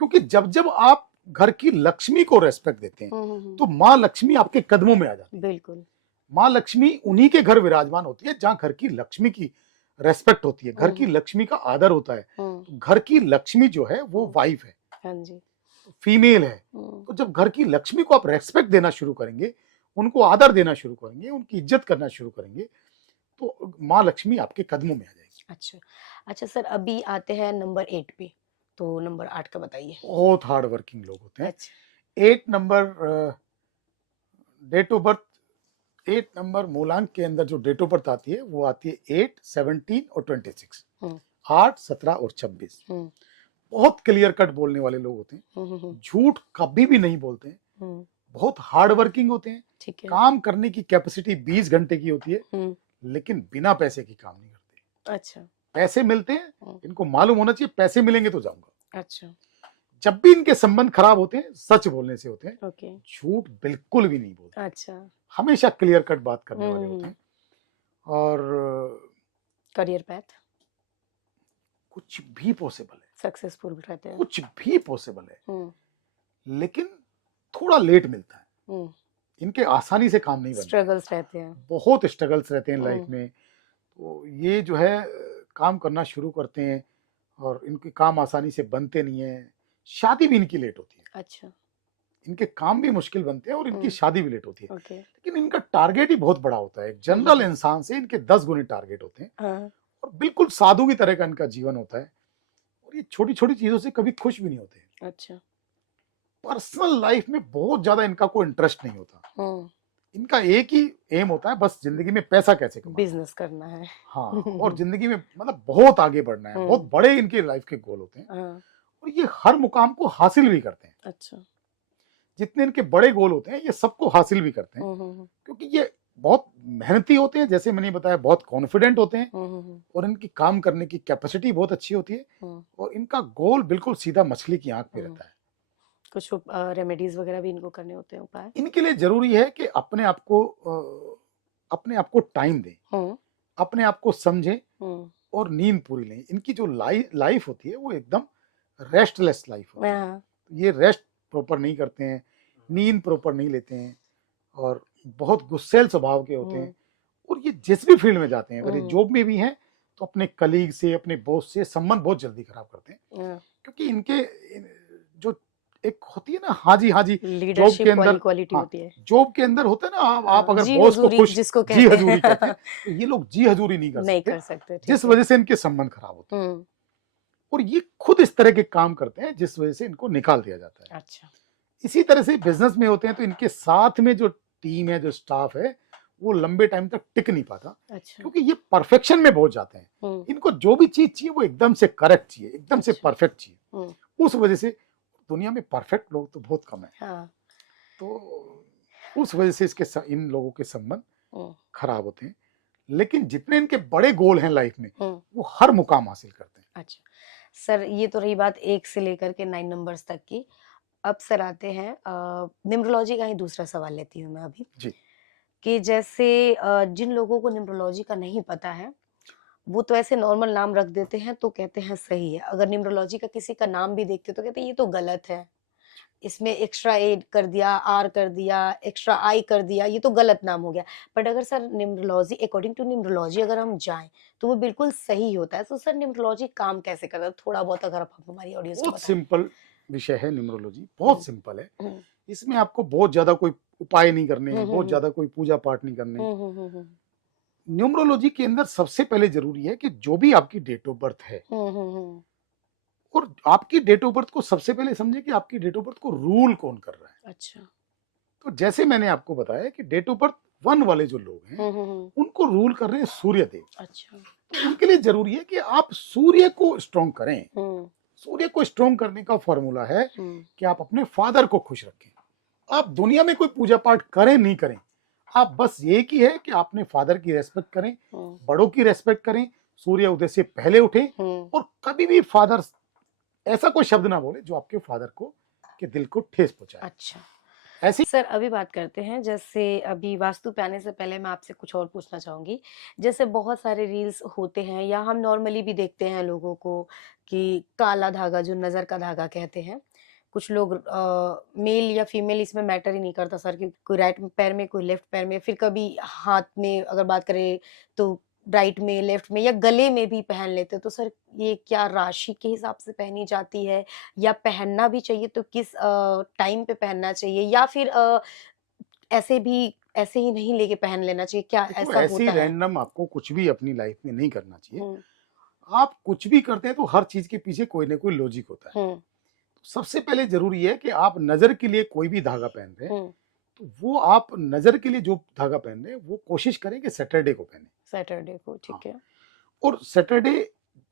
क्योंकि जब जब आप घर की लक्ष्मी को रेस्पेक्ट देते हैं तो माँ लक्ष्मी आपके कदमों में आ जाती है। बिल्कुल। माँ लक्ष्मी उन्हीं के घर विराजमान होती है जहाँ घर की लक्ष्मी की रेस्पेक्ट होती है, घर की लक्ष्मी का आदर होता है। तो घर की लक्ष्मी जो है वो वाइफ है, हाँ जी, फीमेल है। तो जब घर की लक्ष्मी को आप रेस्पेक्ट देना शुरू करेंगे, उनको आदर देना शुरू करेंगे, उनकी इज्जत करना शुरू करेंगे, तो माँ लक्ष्मी आपके कदमों में आ जाएगी। अच्छा। अच्छा सर, अभी आते हैं नंबर 8 पे, तो नंबर 8 का बताइए। बहुत हार्ड वर्किंग लोग होते हैं। अच्छा। 8 number date of birth, 8 number मूलांक के अंदर जो डेट ऑफ बर्थ आती है वो आती है 8, 17 और 26। 8, 17 और 26। बहुत क्लियर कट बोलने वाले लोग होते हैं, झूठ कभी भी नहीं बोलते हैं, बहुत हार्ड वर्किंग होते हैं। ठीक है। काम करने की कैपेसिटी 20 घंटे की होती है, लेकिन बिना पैसे की काम नहीं करते। अच्छा। पैसे मिलते हैं, इनको मालूम होना चाहिए पैसे मिलेंगे तो जाऊंगा। अच्छा। जब भी इनके संबंध खराब होते हैं सच बोलने से होते हैं। ओके। झूठ बिल्कुल भी नहीं बोलते। अच्छा। हमेशा क्लियर कट बात करने वाले होते हैं। और करियर पैथ कुछ भी पॉसिबल है, सक्सेसफुल रहते हैं, कुछ भी पॉसिबल है, लेकिन थोड़ा लेट मिलता है। इनके आसानी से काम नहीं बनता, स्ट्रगल्स रहते हैं, बहुत स्ट्रगल्स रहते हैं लाइफ में। तो ये जो है काम करना शुरू करते हैं और इनके काम आसानी से बनते नहीं है। शादी भी इनकी लेट होती है। अच्छा। इनके काम भी मुश्किल बनते हैं और इनकी शादी भी लेट होती है। ओके। लेकिन इनका टारगेट ही बहुत बड़ा होता है। जनरल इंसान से इनके 10 गुने टारगेट होते हैं। हाँ। और बिल्कुल साधु की तरह का इनका जीवन होता है और ये छोटी छोटी चीजों से कभी खुश भी नहीं होते। अच्छा। पर्सनल लाइफ में बहुत ज्यादा इनका कोई इंटरेस्ट नहीं होता। इनका एक ही एम होता है, बस जिंदगी में पैसा कैसे कमाना, बिजनेस करना है। हाँ, और जिंदगी में मतलब बहुत आगे बढ़ना है। बहुत बड़े इनके लाइफ के गोल होते हैं और ये हर मुकाम को हासिल भी करते हैं। अच्छा। जितने इनके बड़े गोल होते हैं ये सबको हासिल भी करते हैं, क्योंकि ये बहुत मेहनती होते हैं, जैसे मैंने बताया, बहुत कॉन्फिडेंट होते हैं और इनकी काम करने की कैपेसिटी बहुत अच्छी होती है और इनका गोल बिल्कुल सीधा मछली की आंख पे रहता है। कुछ रेमेडीज वगैरह भी इनको करने होते हैं, उपाय इनके लिए जरूरी है कि अपने आप को टाइम दें, अपने आप को समझें और नींद पूरी लें। इनकी जो लाइफ होती है वो एकदम रेस्टलेस लाइफ होती है। ये रेस्ट प्रॉपर नहीं करते हैं, नींद प्रॉपर नहीं लेते हैं और बहुत गुस्सैल स्वभाव के होते हैं। और ये जिस भी फील्ड में जाते हैं, अगर ये जॉब में भी हैं तो अपने कलीग से, अपने बॉस से संबंध बहुत जल्दी खराब करते हैं, क्योंकि इनके जो एक होती है ना, हाजी जॉब के अंदर क्वालिटी होती है, जॉब के अंदर होता है ना, आप अगर बॉस को खुश, जी हजूरी कहते हैं, तो ये लोग जी हजूरी नहीं कर सकते, जिस वजह से इनके संबंध खराब होते हैं। और ये खुद इस तरह के काम करते हैं जिस वजह से इनको निकाल दिया जाता है। अच्छा। इसी तरह से बिजनेस में होते हैं तो इनके साथ में जो टीम है, जो स्टाफ है, वो लंबे टाइम तक टिक नहीं पाता। अच्छा। क्योंकि ये परफेक्शन में बहुत जाते हैं। इनको जो भी चीज चाहिए वो एकदम से करेक्ट चाहिए, एकदम से परफेक्ट चाहिए। उस वजह से दुनिया में परफेक्ट लोग तो बहुत कम है। हाँ। तो उस वजह से इन लोगों के संबंध खराब होते हैं। लेकिन जितने इनके बड़े गोल हैं लाइफ में, वो हर मुकाम हासिल करते हैं। अच्छा सर, ये तो रही बात 1 से लेकर के 9 नंबर्स तक की। अब सर आते हैं न्यूमरोलॉजी का ही दूसरा सवाल लेती हूँ मैं अभी जी। कि जैसे जिन लोगों को न्यूमरोलॉजी का नहीं पता है वो तो ऐसे नॉर्मल नाम रख देते हैं तो कहते हैं सही है, अगर न्यूमरोलॉजी का किसी का नाम भी देखते तो कहते हैं ये तो गलत है, इसमें एक्स्ट्रा ए कर दिया, आर कर दिया, एक्स्ट्रा आई कर दिया, ये तो गलत नाम हो गया। बट अगर sir numerology, according to numerology अगर हम जाएं तो वो बिल्कुल सही होता है। तो सर न्यूमरोलॉजी काम कैसे करता है, थोड़ा बहुत अगर आप हमारी ऑडियंस को बहुत बताएं। सिंपल विषय है न्यूमरोलॉजी, बहुत सिंपल है। हम्म, इसमें आपको बहुत ज्यादा कोई उपाय नहीं करने, हम्म, बहुत हम्म, ज्यादा कोई पूजा पाठ नहीं करने। हम्म, हम्म, न्यूमरोलॉजी के अंदर सबसे पहले जरूरी है कि जो भी आपकी डेट ऑफ बर्थ है, हम्म, और आपकी डेट ऑफ बर्थ को सबसे पहले समझे कि आपकी डेट ऑफ बर्थ को रूल कौन कर रहा है। अच्छा। तो जैसे मैंने आपको बताया कि डेट ऑफ बर्थ 1 वाले जो लोग हैं उनको रूल कर रहे हैं सूर्य देव। अच्छा। तो उनके लिए जरूरी है कि आप सूर्य को स्ट्रॉन्ग करें। सूर्य को स्ट्रॉन्ग करने का फॉर्मूला है कि आप अपने फादर को खुश रखें। आप दुनिया में कोई पूजा पाठ करें नहीं करें, आप बस ये की है कि आपने फादर की रेस्पेक्ट करें, बड़ों की रेस्पेक्ट करें, सूर्य उदय से पहले उठें, और कभी भी फादर ऐसा कोई शब्द ना बोले जो आपके फादर को के दिल को ठेस पहुंचाए। अच्छा। ऐसी सर अभी बात करते हैं, जैसे अभी वास्तु पे आने से पहले मैं आपसे कुछ और पूछना चाहूंगी। जैसे बहुत सारे रील्स होते हैं या हम नॉर्मली भी देखते हैं लोगों को कि काला धागा, जो नजर का धागा कहते हैं, कुछ लोग मेल या फीमेल इसमें मैटर ही नहीं करता सर, कि कोई राइट पैर में, कोई लेफ्ट पैर में, फिर कभी हाथ में अगर बात करें तो राइट में, लेफ्ट में, या गले में भी पहन लेते हैं। तो सर ये क्या राशि के हिसाब से पहनी जाती है, या पहनना भी चाहिए तो किस टाइम पे पहनना चाहिए, या फिर ऐसे भी, ऐसे ही नहीं लेके पहन लेना चाहिए, क्या देखो, ऐसा ऐसी होता है? रैंडम आपको कुछ भी अपनी लाइफ में नहीं करना चाहिए। हम्म, आप कुछ भी करते हैं तो हर चीज के पीछे कोई ना कोई लॉजिक होता है। हम्म, सबसे पहले जरूरी है कि आप नजर के लिए कोई भी धागा पहन रहे हैं, हम्म। तो वो आप नजर के लिए जो धागा पहन रहे हैं वो कोशिश करें कि सैटरडे को पहने। सैटरडे को, हाँ, ठीक है। और सैटरडे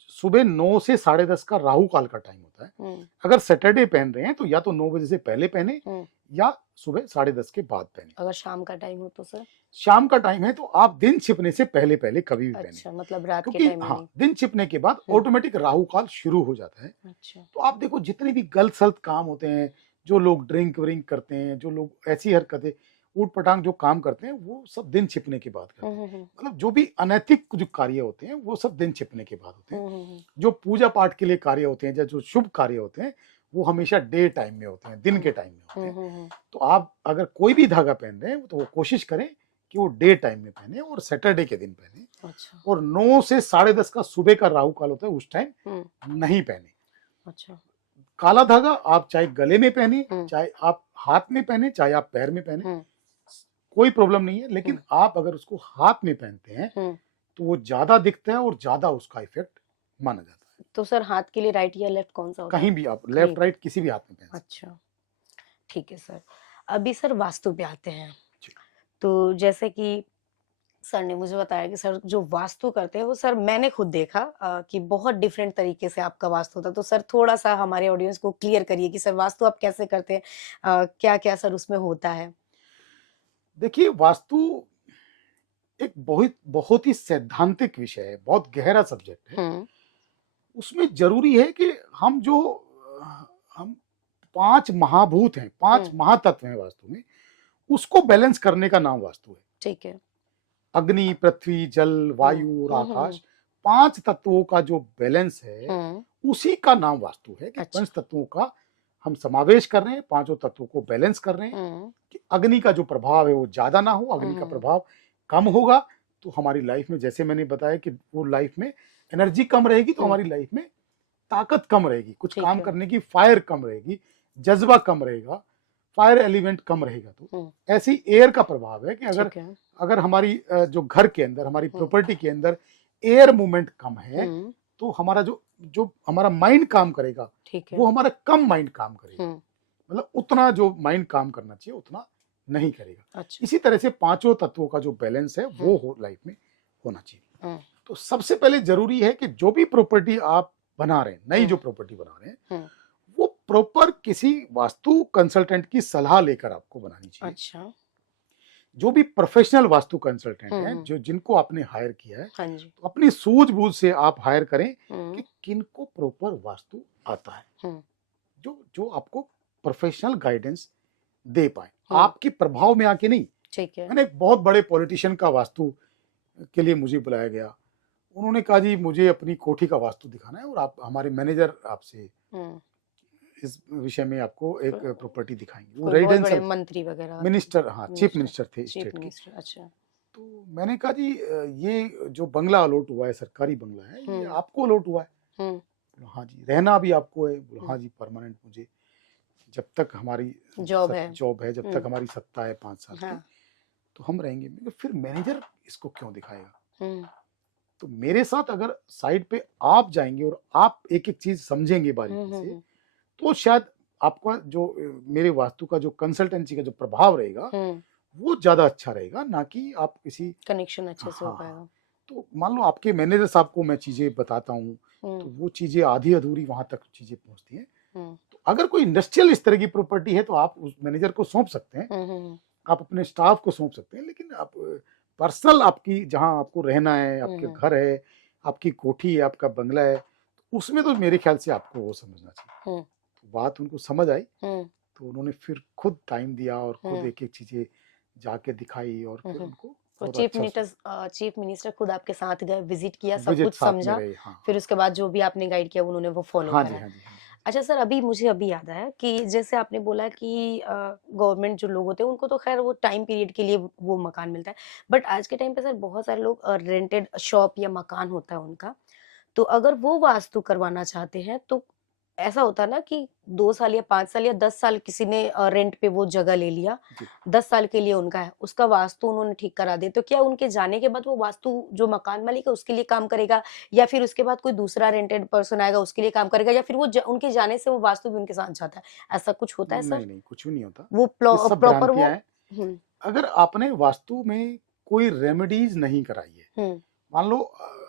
सुबह 9 से 10:30 का राहु काल का टाइम होता है। हम्म, अगर सैटरडे पहन रहे हैं तो या तो 9 बजे से पहले पहने, हम्म। या सुबह 10:30 के बाद पहने। अगर शाम का टाइम हो तो सर? शाम का टाइम है तो आप दिन छिपने से पहले पहले कभी भी पहने, अच्छा, मतलब रात के क्योंकि टाइम में हाँ, नहीं। दिन छिपने के बाद ऑटोमेटिक राहु काल शुरू हो जाता है। अच्छा। तो आप देखो, जितने भी गलत सलत काम होते हैं, जो लोग ड्रिंक व्रिंक करते हैं, जो लोग ऐसी हरकतें ऊट पटांग जो काम करते हैं, वो सब दिन छिपने के बाद करते हैं। मतलब जो भी अनैतिक जो कार्य होते हैं वो सब दिन छिपने के बाद होते हैं। जो पूजा पाठ के लिए कार्य होते हैं या जो शुभ कार्य होते हैं वो हमेशा डे टाइम में होते हैं, दिन के टाइम में होते हैं। तो आप अगर कोई भी धागा पहन रहे हैं तो वो कोशिश करें कि वो डे टाइम में पहने और सैटरडे के दिन पहने। अच्छा। और 9 से 10:30 का सुबह का राहु काल होता है, उस टाइम नहीं पहने। अच्छा। काला धागा आप चाहे गले में पहने, चाहे आप हाथ में पहने, चाहे आप पैर में पहने, कोई प्रॉब्लम नहीं है। लेकिन आप अगर उसको हाथ में पहनते हैं तो वो ज्यादा दिखता है और ज्यादा उसका इफेक्ट माना जाता है। तो सर हाथ के लिए राइट या लेफ्ट कौन सा होता है? कहीं भी आप लेफ्ट राइट किसी भी हाथ में पहन सकते अच्छा, ठीक है सर। अभी सर वास्तु पे आते हैं। जी। तो जैसे कि सर ने मुझे बताया कि सर जो वास्तु करते हैं वो, सर मैंने खुद देखा कि बहुत डिफरेंट तरीके से आपका वास्तु होता है। तो सर थोड़ा सा हमारे ऑडियंस को क्लियर करिए कि सर वास्तु आप कैसे करते हैं, क्या क्या सर उसमें होता है? देखिए, वास्तु एक बहुत बहुत ही सैद्धांतिक विषय है, बहुत गहरा सब्जेक्ट है। उसमें जरूरी है कि हम 5 महाभूत हैं, 5 महातत्व हैं वास्तु में, उसको बैलेंस करने का नाम वास्तु है। ठीक है। अग्नि, पृथ्वी, जल, वायु और आकाश, 5 तत्वों का जो बैलेंस है उसी का नाम वास्तु है। कि अच्छा। 5 तत्वों का हम समावेश कर रहे हैं, 5 तत्वों को बैलेंस कर रहे हैं कि अग्नि का जो प्रभाव है वो ज्यादा ना हो, अग्नि का प्रभाव कम होगा तो हमारी लाइफ में, जैसे मैंने बताया कि वो लाइफ में एनर्जी कम रहेगी तो हमारी लाइफ में ताकत कम रहेगी, कुछ काम करने की फायर कम रहेगी, जज्बा कम रहेगा, फायर एलिमेंट कम रहेगा। तो ऐसी एयर का प्रभाव है कि अगर हमारी जो घर के अंदर, हमारी प्रॉपर्टी के अंदर एयर मूवमेंट कम है तो हमारा जो हमारा माइंड काम करेगा वो हमारा कम माइंड काम करेगा। मतलब उतना जो माइंड काम करना चाहिए उतना नहीं करेगा। अच्छा। इसी तरह से 5 तत्वों का जो बैलेंस है वो लाइफ में होना चाहिए। तो सबसे पहले जरूरी है कि जो भी प्रॉपर्टी आप बना रहे हैं, नई जो प्रॉपर्टी बना रहे हैं, वो प्रॉपर किसी वास्तु कंसल्टेंट की सलाह लेकर आपको बनानी चाहिए। अच्छा। जो भी प्रोफेशनल वास्तु कंसल्टेंट हैं, जो जिनको आपने हायर किया है, तो अपनी सूझबूझ से आप हायर करें कि किनको प्रॉपर वास्तु आता है, जो आपको प्रोफेशनल गाइडेंस दे पाए, आपके प्रभाव में आके नहीं, ठीक है। मैंने एक बहुत बड़े पॉलिटिशियन का वास्तु के लिए मुझे बुलाया गया। उन्होंने कहा जी मुझे अपनी कोठी का वास्तु दिखाना है और आप हमारे मैनेजर आपसे इस विषय में आपको एक प्रॉपर्टी दिखाएंगे। वो कोई बहुत बड़े रेजिडेंशियल मंत्री वगैरह, मिनिस्टर, हाँ चीफ मिनिस्टर थे चीफ स्टेट के। मिनिस्टर, अच्छा। तो मैंने कहा जी ये जो बंगला अलॉट हुआ है, सरकारी बंगला है, ये आपको अलॉट हुआ है? हाँ जी। रहना भी आपको है? हाँ जी परमानेंट, मुझे जब तक हमारी जॉब है, जब तक हमारी सत्ता है 5 साल की, तो हम रहेंगे। फिर मैनेजर इसको क्यों दिखाएगा? तो मेरे साथ अगर साइड पे आप जाएंगे और आप एक एक चीज समझेंगे बारीकी से, तो शायद आपका जो मेरे वास्तु का जो कंसल्टेंसी का जो प्रभाव रहेगा वो ज्यादा अच्छा रहेगा, ना कि आप किसी कनेक्शन अच्छे से हो पाएगा। तो मान लो आपके मैनेजर साहब को मैं चीजें बताता हूँ, तो वो चीजें आधी अधूरी वहां तक चीजें पहुंचती हैं। तो अगर कोई इंडस्ट्रियल इस तरह की प्रॉपर्टी है तो आप उस मैनेजर को सौंप सकते हैं, आप अपने स्टाफ को सौंप सकते हैं, लेकिन आप पर्सनल आपकी जहां आपको रहना है, आपके घर है, आपकी कोठी है, आपका बंगला है, तो उसमें तो मेरे ख्याल से आपको वो समझना चाहिए। तो बात उनको समझ आई, तो उन्होंने फिर खुद टाइम दिया और खुद एक एक चीजें जाके दिखाई और फिर उनको तो चीफ मिनिस्टर खुद आपके साथ गए, विजिट किया, सब कुछ साथ समझा, में रहे। हाँ, फिर उसके बाद जो भी आपने गाइड किया उन्होंने वो फॉलो हाँ जी, करा। हाँ जी, हाँ जी। अच्छा सर, मुझे अभी याद आया कि जैसे आपने बोला कि गवर्नमेंट जो लोग होते हैं उनको तो खैर वो टाइम पीरियड के लिए वो मकान मिलता है, बट आज के टाइम पे सर बहुत सारे लोग रेंटेड शॉप या मकान होता है उनका, तो अगर वो वास्तु करवाना चाहते हैं तो ऐसा होता है ना कि 2 साल या 5 साल या 10 साल किसी ने रेंट पे वो जगह ले लिया, 10 साल के लिए उनका है, उसका वास्तु उन्होंने ठीक करा दिया, तो क्या उनके जाने के बाद वो वास्तु जो मकान मालिक है उसके लिए काम करेगा, या फिर उसके बाद कोई दूसरा रेंटेड पर्सन आएगा उसके लिए काम करेगा, या फिर वो उनके जाने से वो वास्तु भी उनके साथ जाता है? ऐसा कुछ होता है सर? नहीं, कुछ भी नहीं होता। वो ये सब प्रॉपर वो है। अगर आपने वास्तु में कोई रेमेडीज नहीं कराई है, मान लो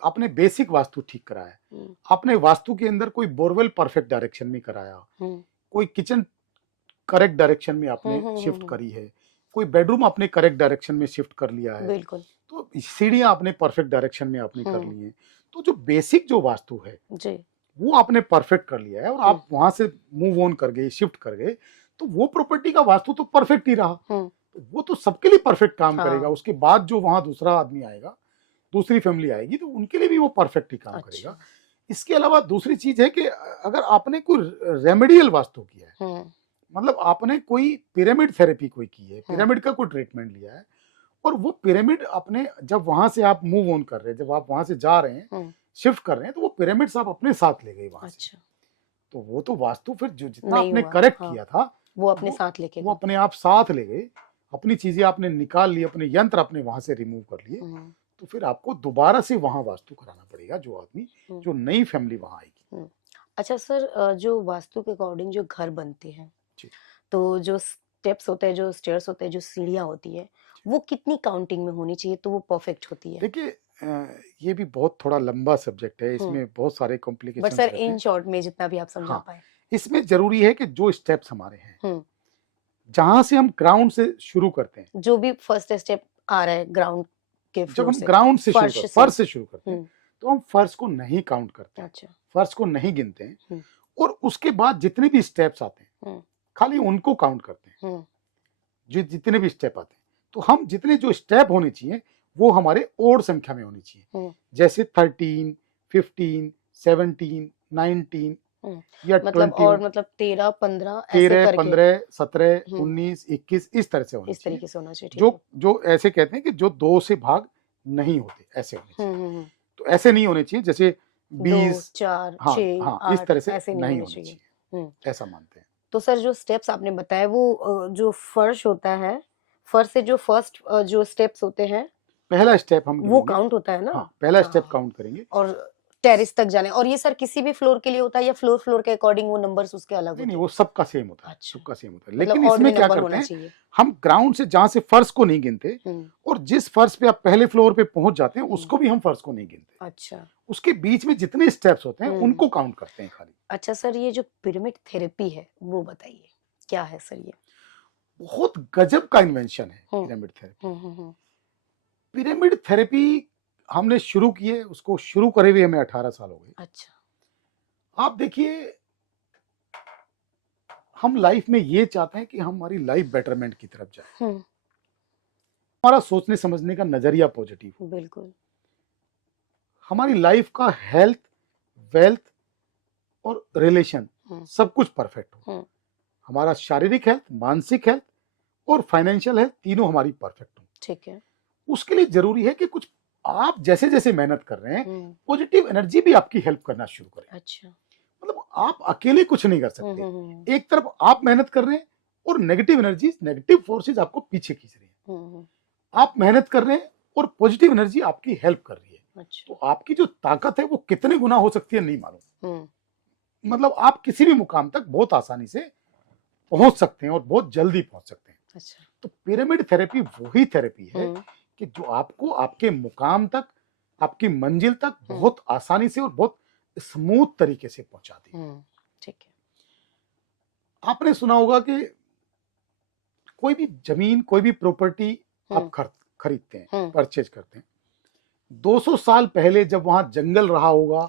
आपने बेसिक वास्तु ठीक कराया है, आपने वास्तु के अंदर कोई बोरवेल परफेक्ट डायरेक्शन में कराया, कोई किचन करेक्ट डायरेक्शन में आपने शिफ्ट करी है, कोई बेडरूम आपने करेक्ट डायरेक्शन में शिफ्ट कर लिया है, बिल्कुल, तो सीढ़ियां आपने परफेक्ट डायरेक्शन में आपने कर ली हैं, तो जो बेसिक जो वास्तु है जी, वो आपने परफेक्ट कर लिया है और आप वहां से मूव ऑन कर गए, शिफ्ट कर गए, तो वो प्रॉपर्टी का वास्तु तो परफेक्ट ही रहा। तो वो तो सबके लिए परफेक्ट काम करेगा। उसके बाद जो वहां दूसरा आदमी आएगा, दूसरी फैमिली आएगी, तो उनके लिए भी वो परफेक्ट ही काम करेगा। इसके अलावा दूसरी चीज है कि अगर आपने कोई रेमेडियल वास्तु किया है, मतलब आपने कोई पिरामिड थेरेपी कोई की है, पिरामिड का कोई ट्रीटमेंट लिया है, और वो पिरामिड आपने जब वहां से आप मूव ऑन कर रहे हैं, जब आप वहां से जा रहे हैं, शिफ्ट कर रहे हैं, तो वो पिरामिड्स आप अपने साथ ले गए वहां से, तो वो तो वास्तु फिर जो जितना आपने करेक्ट किया था वो अपने साथ लेके वो अपने आप साथ ले गए, अपनी चीजें आपने निकाल ली, अपने यंत्र आपने वहां से रिमूव कर लिए, तो फिर आपको दोबारा से वहां वास्तु कराना पड़ेगा, जो आदमी जो नई फैमिली वहां आएगी। अच्छा सर, जो वास्तु के अकॉर्डिंग जो घर बनते हैं, तो जो स्टेप्स होते हैं, जो स्टेयर्स होते हैं, जो सीढ़ियां होती है, वो कितनी काउंटिंग में होनी चाहिए तो वो परफेक्ट होती है? देखिए ये भी बहुत थोड़ा लंबा सब्जेक्ट है, इसमें बहुत सारे complications but sir in short में जितना भी आप समझा पाए। इसमें जरूरी है कि जो स्टेप्स हमारे हैं, जहां से हम ग्राउंड से शुरू करते हैं, जो भी फर्स्ट स्टेप आ रहा है ग्राउंड के जब हम ग्राउंड से फर्श से शुरू करते हैं, तो हम फर्श को नहीं काउंट करते हैं, फर्श को नहीं गिनते हैं, और उसके बाद जितने भी स्टेप्स आते हैं खाली उनको काउंट करते हैं, जो जितने भी स्टेप आते हैं। तो हम जितने जो स्टेप होने चाहिए वो हमारे ओड संख्या में होनी चाहिए, जैसे 13, 15, 17, 19 या मतलब 21, और मतलब 13, 15 ऐसे करके 15, 17, 19, 21 इस तरह से इस तरीके से होना चाहिए। जो ऐसे कहते हैं कि जो 2 से भाग नहीं होते, ऐसे होने चाहिए। तो ऐसे नहीं होने चाहिए जैसे 20, 4, 6, इस तरह से नहीं होने चाहिए, ऐसा मानते हैं। तो सर जो स्टेप्स आपने बताया वो जो फर्श होता है, फर्श से जो फर्स्ट जो स्टेप्स होते हैं, पहला स्टेप हम वो काउंट होता है ना? पहला स्टेप काउंट करेंगे, और टेरेस तक जाने, और ये सर किसी भी फ्लोर के लिए होता है या फ्लोर के अकॉर्डिंग वो नंबर्स उसके अलग होते हैं? नहीं, वो सबका सेम होता है, सबका सेम होता है, लेकिन इसमें क्या करते हैं, हम ग्राउंड से जहां से फर्श को नहीं गिनते, और जिस फर्श पे आप पहले फ्लोर पे पहुंच जाते हैं उसको भी हम फर्श को नहीं गिनते। अच्छा, उसके बीच में जितने स्टेप्स होते हैं उनको काउंट करते हैं खाली। अच्छा सर, ये जो पिरामिड थेरेपी है वो बताइए क्या है सर? ये बहुत गजब का इन्वेंशन है पिरामिड थेरेपी। पिरामिड थेरेपी हमने शुरू किए, उसको शुरू करे हुए हमें 18 साल हो गए। अच्छा, आप देखिए, हम लाइफ में ये चाहते हैं कि हमारी लाइफ बेटरमेंट की तरफ जाए, हमारा सोचने समझने का नजरिया पॉजिटिव हो, बिल्कुल। हमारी लाइफ का हेल्थ, वेल्थ और रिलेशन सब कुछ परफेक्ट हो, हमारा शारीरिक हेल्थ, मानसिक हेल्थ और फाइनेंशियल हेल्थ तीनों हमारी परफेक्ट हो। ठीक है। उसके लिए जरूरी है कि कुछ आप जैसे जैसे मेहनत कर रहे हैं, पॉजिटिव एनर्जी भी आपकी हेल्प करना शुरू करे। अच्छा। मतलब आप अकेले कुछ नहीं कर सकते। एक तरफ आप मेहनत कर रहे हैं और नेगेटिव एनर्जी, नेगेटिव फोर्सेज आपको पीछे खींच रही है। आप मेहनत कर रहे हैं और पॉजिटिव एनर्जी आपकी हेल्प कर रही है। अच्छा। तो आपकी जो ताकत है वो कितने गुना हो सकती है नहीं मालूम। मतलब आप किसी भी मुकाम तक बहुत आसानी से पहुंच सकते हैं और बहुत जल्दी पहुंच सकते हैं। अच्छा। तो पिरामिड थेरेपी वही थेरेपी है कि जो आपको आपके मुकाम तक, आपकी मंजिल तक बहुत आसानी से और बहुत स्मूथ तरीके से पहुंचाती है। ठीक है। आपने सुना होगा कि कोई भी जमीन, कोई भी प्रॉपर्टी आप खरीदते हैं, परचेज करते हैं, 200 साल पहले जब वहां जंगल रहा होगा,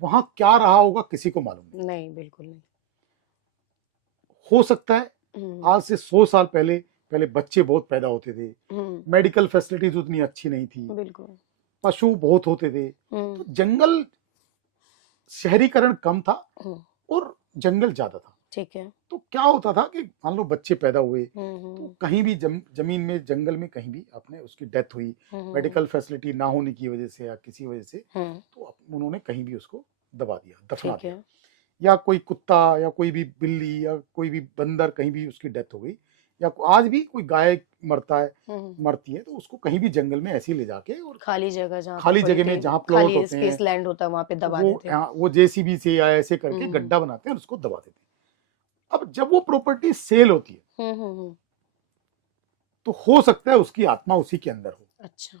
वहां क्या रहा होगा किसी को मालूम नहीं। बिल्कुल नहीं। हो सकता है आज से 100 साल पहले पहले बच्चे बहुत पैदा होते थे, मेडिकल फैसिलिटीज उतनी अच्छी नहीं थी, बिल्कुल। पशु बहुत होते थे, तो जंगल, शहरीकरण कम था और जंगल ज्यादा था। ठीक है। तो क्या होता था कि मान लो बच्चे पैदा हुए, तो कहीं भी जमीन में, जंगल में कहीं भी अपने उसकी डेथ हुई, मेडिकल फैसिलिटी ना होने की वजह से या किसी वजह से, तो उन्होंने कहीं भी उसको दबा दिया, दफना दिया। या कोई कुत्ता या कोई भी बिल्ली या कोई भी बंदर, कहीं भी उसकी डेथ हो गई, या आज भी कोई गाय मरती है, तो उसको कहीं भी जंगल में ऐसे ही ले जाके और खाली जगह में जहाँ प्लॉट होते हैं, लैंड होता है, वहां पे दबा देते हैं। वो जेसीबी से या ऐसे करके गड्ढा बनाते हैं और उसको दबा देते हैं। अब जब वो प्रॉपर्टी सेल होती है, तो हो सकता है उसकी आत्मा उसी के अंदर हो। अच्छा।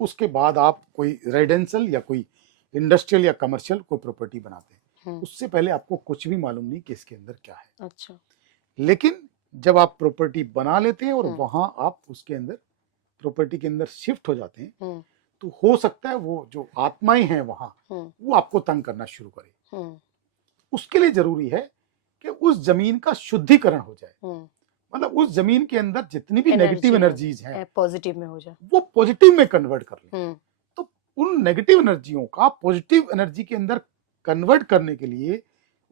उसके बाद आप कोई रेजिडेंशियल या कोई इंडस्ट्रियल या कमर्शियल कोई प्रॉपर्टी बनाते हैं, उससे पहले आपको कुछ भी मालूम नहीं कि इसके अंदर क्या है। अच्छा। लेकिन जब आप प्रॉपर्टी बना लेते हैं और वहां आप उसके अंदर, प्रॉपर्टी के अंदर शिफ्ट हो जाते हैं, तो हो सकता है वो जो आत्माएं हैं वहां, वो आपको तंग करना शुरू करे। उसके लिए जरूरी है कि उस जमीन का शुद्धिकरण हो जाए। मतलब उस जमीन के अंदर जितनी भी नेगेटिव एनर्जीज हैं, पॉजिटिव में हो जाए, वो पॉजिटिव में कन्वर्ट कर ले। तो उन नेगेटिव एनर्जियों का पॉजिटिव एनर्जी के अंदर कन्वर्ट करने के लिए,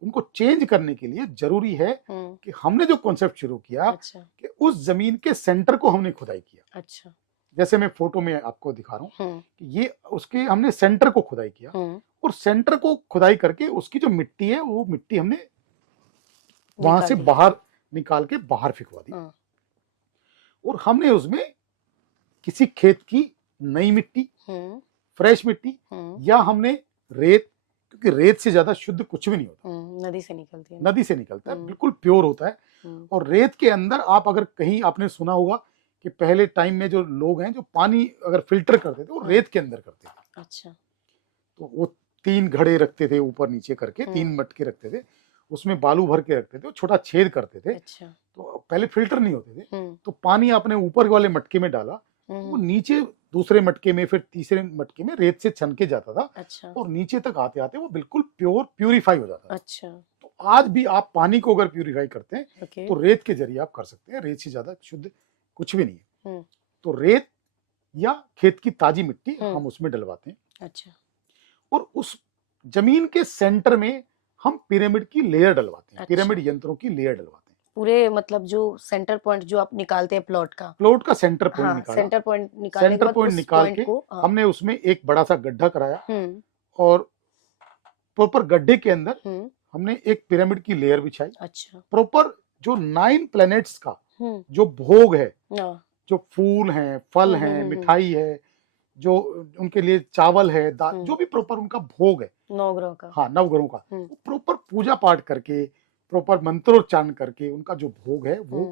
उनको चेंज करने के लिए जरूरी है कि हमने जो कॉन्सेप्ट शुरू किया, अच्छा, कि उस जमीन के सेंटर को हमने खुदाई किया। अच्छा। जैसे मैं फोटो में आपको दिखा रहा हूँ कि ये उसके हमने सेंटर को खुदाई किया, और सेंटर को खुदाई करके उसकी जो मिट्टी है, वो मिट्टी हमने वहां से बाहर निकाल के बाहर फेंकवा दी। और हमने उसमें किसी खेत की नई मिट्टी, फ्रेश मिट्टी, या हमने रेत, क्योंकि रेत से ज्यादा शुद्ध कुछ भी नहीं होता, नदी से निकलती है, नदी से निकलता है, बिल्कुल प्योर होता है। और रेत के अंदर आप अगर कहीं, आपने सुना होगा कि पहले टाइम में जो लोग हैं, जो पानी अगर फिल्टर करते थे, वो रेत के अंदर करते थे। अच्छा। तो वो 3 घड़े रखते थे ऊपर नीचे करके, 3 मटके रखते थे, उसमें बालू भर के रखते थे, छोटा छेद करते थे। अच्छा। तो पहले फिल्टर नहीं होते थे, तो पानी आपने ऊपर वाले मटके में डाला, वो नीचे दूसरे मटके में, फिर तीसरे मटके में रेत से छन के जाता था। अच्छा। और नीचे तक आते आते वो बिल्कुल प्यूरिफाई हो जाता था। अच्छा। तो आज भी आप पानी को अगर प्यूरिफाई करते हैं, तो रेत के जरिए आप कर सकते हैं। रेत से ज्यादा शुद्ध कुछ भी नहीं है। तो रेत या खेत की ताजी मिट्टी हम उसमें डलवाते हैं। अच्छा। और उस जमीन के सेंटर में हम पिरामिड की लेयर डलवाते हैं। पिरामिड यंत्रों की लेयर डलवाते हैं पूरे, मतलब जो सेंटर पॉइंट जो आप निकालते हैं प्लॉट का सेंटर पॉइंट निकाला, सेंटर पॉइंट निकाल के हमने उसमें एक बड़ा सा गड्ढा कराया, और प्रॉपर गड्ढे के अंदर हमने एक पिरामिड की लेयर बिछाई। अच्छा। प्रॉपर जो 9 प्लैनेट्स का जो भोग है, जो फूल हैं, फल हैं, मिठाई है, जो उनके लिए चावल है, जो भी प्रॉपर उनका भोग है, नवग्रह का, हाँ, नवग्रहों का, प्रॉपर पूजा पाठ करके, प्रॉपर मंत्रोच्चारण करके उनका जो भोग है, वो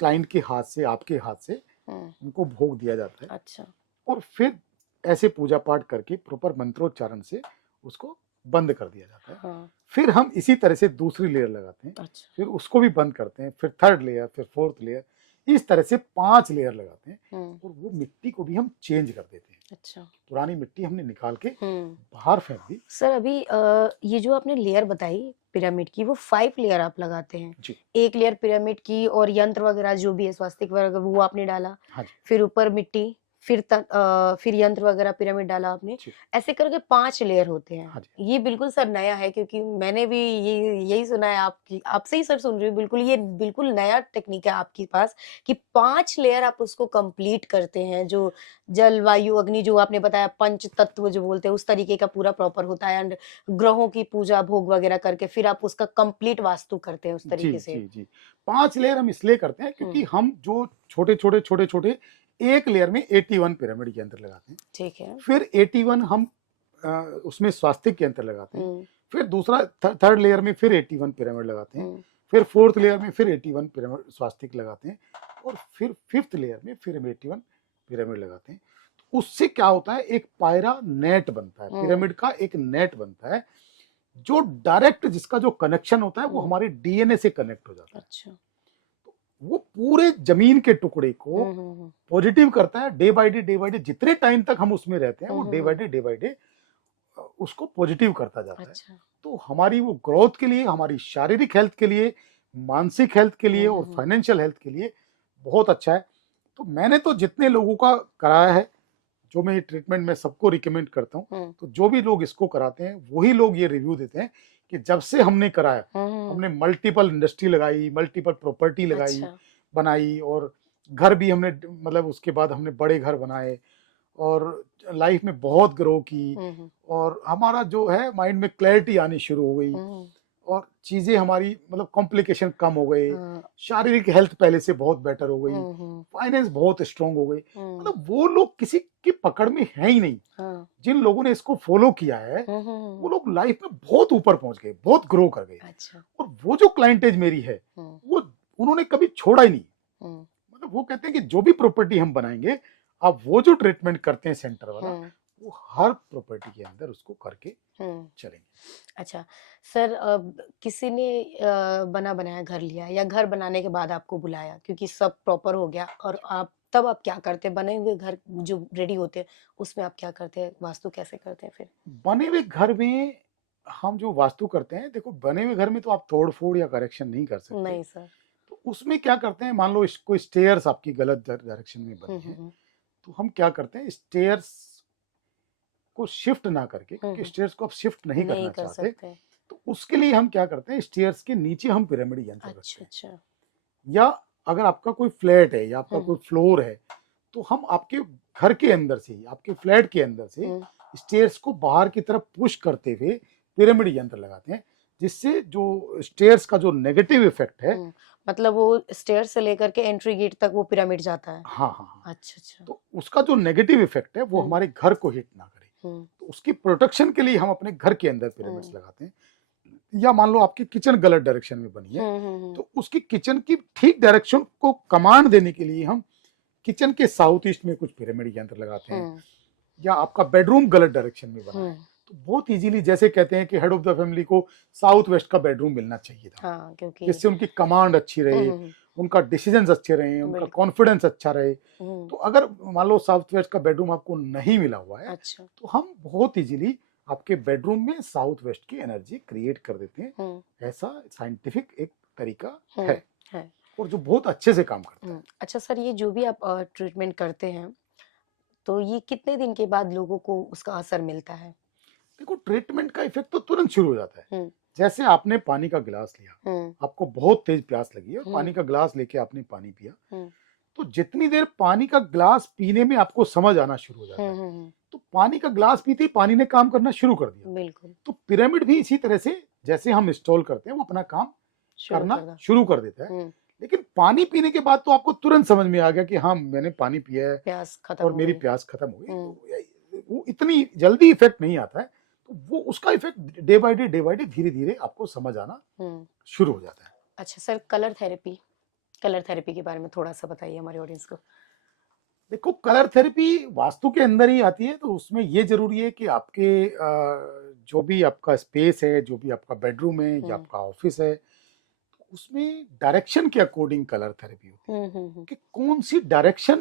क्लाइंट के हाथ से, आपके हाथ से उनको भोग दिया जाता है। अच्छा। और फिर ऐसे पूजा पाठ करके प्रॉपर मंत्रोच्चारण से उसको बंद कर दिया जाता है। हाँ। फिर हम इसी तरह से दूसरी लेयर लगाते हैं। अच्छा। फिर उसको भी बंद करते हैं, फिर थर्ड लेयर, फिर फोर्थ लेयर, इस तरह से 5 लेयर लगाते हैं और वो मिट्टी को भी हम चेंज कर देते हैं। अच्छा। पुरानी मिट्टी हमने निकाल के बाहर फेंक दी। सर अभी ये जो आपने लेयर बताई पिरामिड की, वो 5 लेयर आप लगाते हैं जी। एक लेयर पिरामिड की और यंत्र वगैरह जो भी है स्वास्तिक वगैरह वो आपने डाला। हाँ जी। फिर ऊपर मिट्टी, फिर यंत्र वगैरह पिरामिड डाला आपने। ऐसे करके 5 लेयर होते हैं। हाँ ये बिल्कुल सर नया है, क्योंकि मैंने भी यही सुना है आपसे ही सर सुन रही हूँ। बिल्कुल ये बिल्कुल नया टेक्निक है आपके पास कि 5 लेयर आप उसको कंप्लीट करते हैं। जो जल, वायु, अग्नि जो आपने बताया, पंच तत्व जो बोलते हैं उस तरीके का पूरा प्रॉपर होता है। एंड ग्रहों की पूजा भोग वगैरह करके फिर आप उसका कंप्लीट वास्तु करते हैं उस तरीके से। जी 5 लेयर हम इसलिए करते हैं क्योंकि हम जो छोटे-छोटे एक लेयर में 81 पिरामिड के यंत्र लगाते हैं। ठीक है। फिर 81 हम उसमें स्वास्तिक के यंत्र लगाते हैं। फिर दूसरा थर्ड लेयर में फिर 81 पिरामिड लगाते हैं। फिर फोर्थ लेयर में फिर 81 पिरामिड स्वास्तिक लगाते हैं और फिर फिफ्थ लेयर में फिर हम 81 पिरामिड लगाते हैं। तो उससे क्या होता है, एक पायरा नेट बनता है, पिरामिड का एक नेट बनता है जो डायरेक्ट, जिसका जो कनेक्शन होता है वो हमारे डीएनए से कनेक्ट हो जाता है। अच्छा। तो वो पूरे जमीन के टुकड़े को पॉजिटिव करता है। डे बाय डे जितने टाइम तक हम उसमें रहते हैं वो डे बाय डे उसको पॉजिटिव करता जाता है। तो हमारी वो ग्रोथ के लिए, हमारी शारीरिक हेल्थ के लिए, मानसिक हेल्थ के लिए और फाइनेंशियल हेल्थ के लिए बहुत अच्छा है। तो मैंने तो जितने लोगों का कराया है, जो मैं ये ट्रीटमेंट में सबको रिकमेंड करता हूँ, तो जो भी लोग इसको कराते हैं वही लोग ये रिव्यू देते हैं कि जब से हमने कराया, हमने मल्टीपल इंडस्ट्री लगाई, मल्टीपल प्रॉपर्टी लगाई, बनाई, और घर भी हमने, मतलब उसके बाद हमने बड़े घर बनाए और लाइफ में बहुत ग्रो की और हमारा जो है माइंड में क्लैरिटी आनी शुरू हो गई और चीजें हमारी, मतलब कॉम्प्लिकेशन कम हो गए, शारीरिक हेल्थ पहले से बहुत बेटर हो गई, फाइनेंस बहुत स्ट्रांग हो गई। मतलब वो लोग किसी की पकड़ में है ही नहीं। जिन लोगों ने इसको फॉलो किया है वो लोग लाइफ में बहुत ऊपर पहुंच गए, बहुत ग्रो कर गए। और वो जो क्लाइंटेज मेरी है वो उन्होंने कभी छोड़ा ही नहीं। मतलब वो कहते हैं कि जो भी प्रॉपर्टी हम बनाएंगे, आप वो जो ट्रीटमेंट करते हैं सेंटर वाला, वो हर प्रॉपर्टी के अंदर उसको करके चलेंगे। अच्छा सर, किसी ने बना बनाया घर लिया या घर बनाने के बाद आपको बुलाया क्योंकि सब प्रॉपर हो गया, और तब आप क्या करते हैं? बने हुए घर जो रेडी होते हैं उसमें आप क्या करते हैं, वास्तु कैसे करते हैं? फिर बने हुए घर में हम जो वास्तु करते हैं, देखो बने हुए घर में तो आप तोड़ फोड़ या करेक्शन नहीं कर सकते। नहीं सर। तो उसमें क्या करते हैं, मान लो कोई स्टेयर्स आपकी गलत डायरेक्शन में बनी है, तो हम क्या करते हैं, स्टेयर्स को शिफ्ट ना करके, क्योंकि स्टेयर्स को आप शिफ्ट नहीं करना चाहते, तो उसके लिए हम क्या करते हैं, स्टेयर्स के नीचे हम पिरामिड यंत्र रखते हैं। या अगर आपका कोई फ्लैट है या आपका कोई फ्लोर है, तो हम आपके घर के अंदर से, आपके फ्लैट के अंदर से स्टेयर्स को बाहर की तरफ पुश करते हुए पिरामिड यंत्र लगाते हैं, जिससे जो स्टेयर्स का जो नेगेटिव इफेक्ट है, मतलब वो स्टेयर से लेकर के एंट्री गेट तक वो पिरामिड जाता है। हाँ। अच्छा। तो उसका जो नेगेटिव इफेक्ट है वो हमारे घर को हिट ना करे, तो उसकी प्रोटेक्शन के लिए हम अपने घर के अंदर पिरामिड्स लगाते हैं। या मान लो आपकी किचन गलत डायरेक्शन में बनी है, तो उसकी किचन की ठीक डायरेक्शन को कमांड देने के लिए हम किचन के साउथ ईस्ट में कुछ पिरामिड यंत्र लगाते हैं। या आपका बेडरूम गलत डायरेक्शन में बना है, तो बहुत इजीली, जैसे कहते हैं कि हेड ऑफ द फैमिली को साउथ वेस्ट का बेडरूम मिलना चाहिए था, जिससे उनकी कमांड अच्छी रहे, उनका डिसीजंस अच्छे रहे, उनका कॉन्फिडेंस अच्छा रहे। तो अगर मान लो साउथ वेस्ट का बेडरूम आपको नहीं मिला हुआ है, तो हम बहुत इजीली आपके बेडरूम में साउथ वेस्ट की एनर्जी क्रिएट कर देते हैं। ऐसा साइंटिफिक एक तरीका है और जो बहुत अच्छे से काम करता है। अच्छा सर, ये जो भी आप ट्रीटमेंट करते हैं, तो ये कितने दिन के बाद लोगों को उसका असर मिलता है? देखो, ट्रीटमेंट का इफेक्ट तो तुरंत शुरू हो जाता है। जैसे आपने पानी का गिलास लिया, आपको बहुत तेज प्यास लगी और पानी का गिलास लेके आपने पानी पिया, तो जितनी देर पानी का गिलास पीने में आपको समझ आना शुरू हो जाता है, तो पानी का गिलास पीते ही पानी ने काम करना शुरू कर दिया। बिल्कुल। तो पिरामिड भी इसी तरह से, जैसे हम इंस्टॉल करते हैं, वो अपना काम करना शुरू कर देता है। लेकिन पानी पीने के बाद तो आपको तुरंत समझ में आ गया कि हाँ, मैंने पानी पिया है, प्यास खत्म और मेरी प्यास खत्म हो गई। वो इतनी जल्दी इफेक्ट नहीं आता है, तो वो उसका इफेक्ट डे बाय डे धीरे धीरे आपको समझ आना शुरू हो जाता है। अच्छा सर, कलर थेरेपी के बारे में थोड़ा सा बताइए हमारे ऑडियंस को। देखो, कलर थेरेपी वास्तु के अंदर ही आती है, तो उसमें ये जरूरी है कि आपके जो भी आपका स्पेस है, जो भी आपका बेडरूम है या आपका ऑफिस है, उसमें डायरेक्शन के अकॉर्डिंग कलर थेरेपी होती है कि कौन सी डायरेक्शन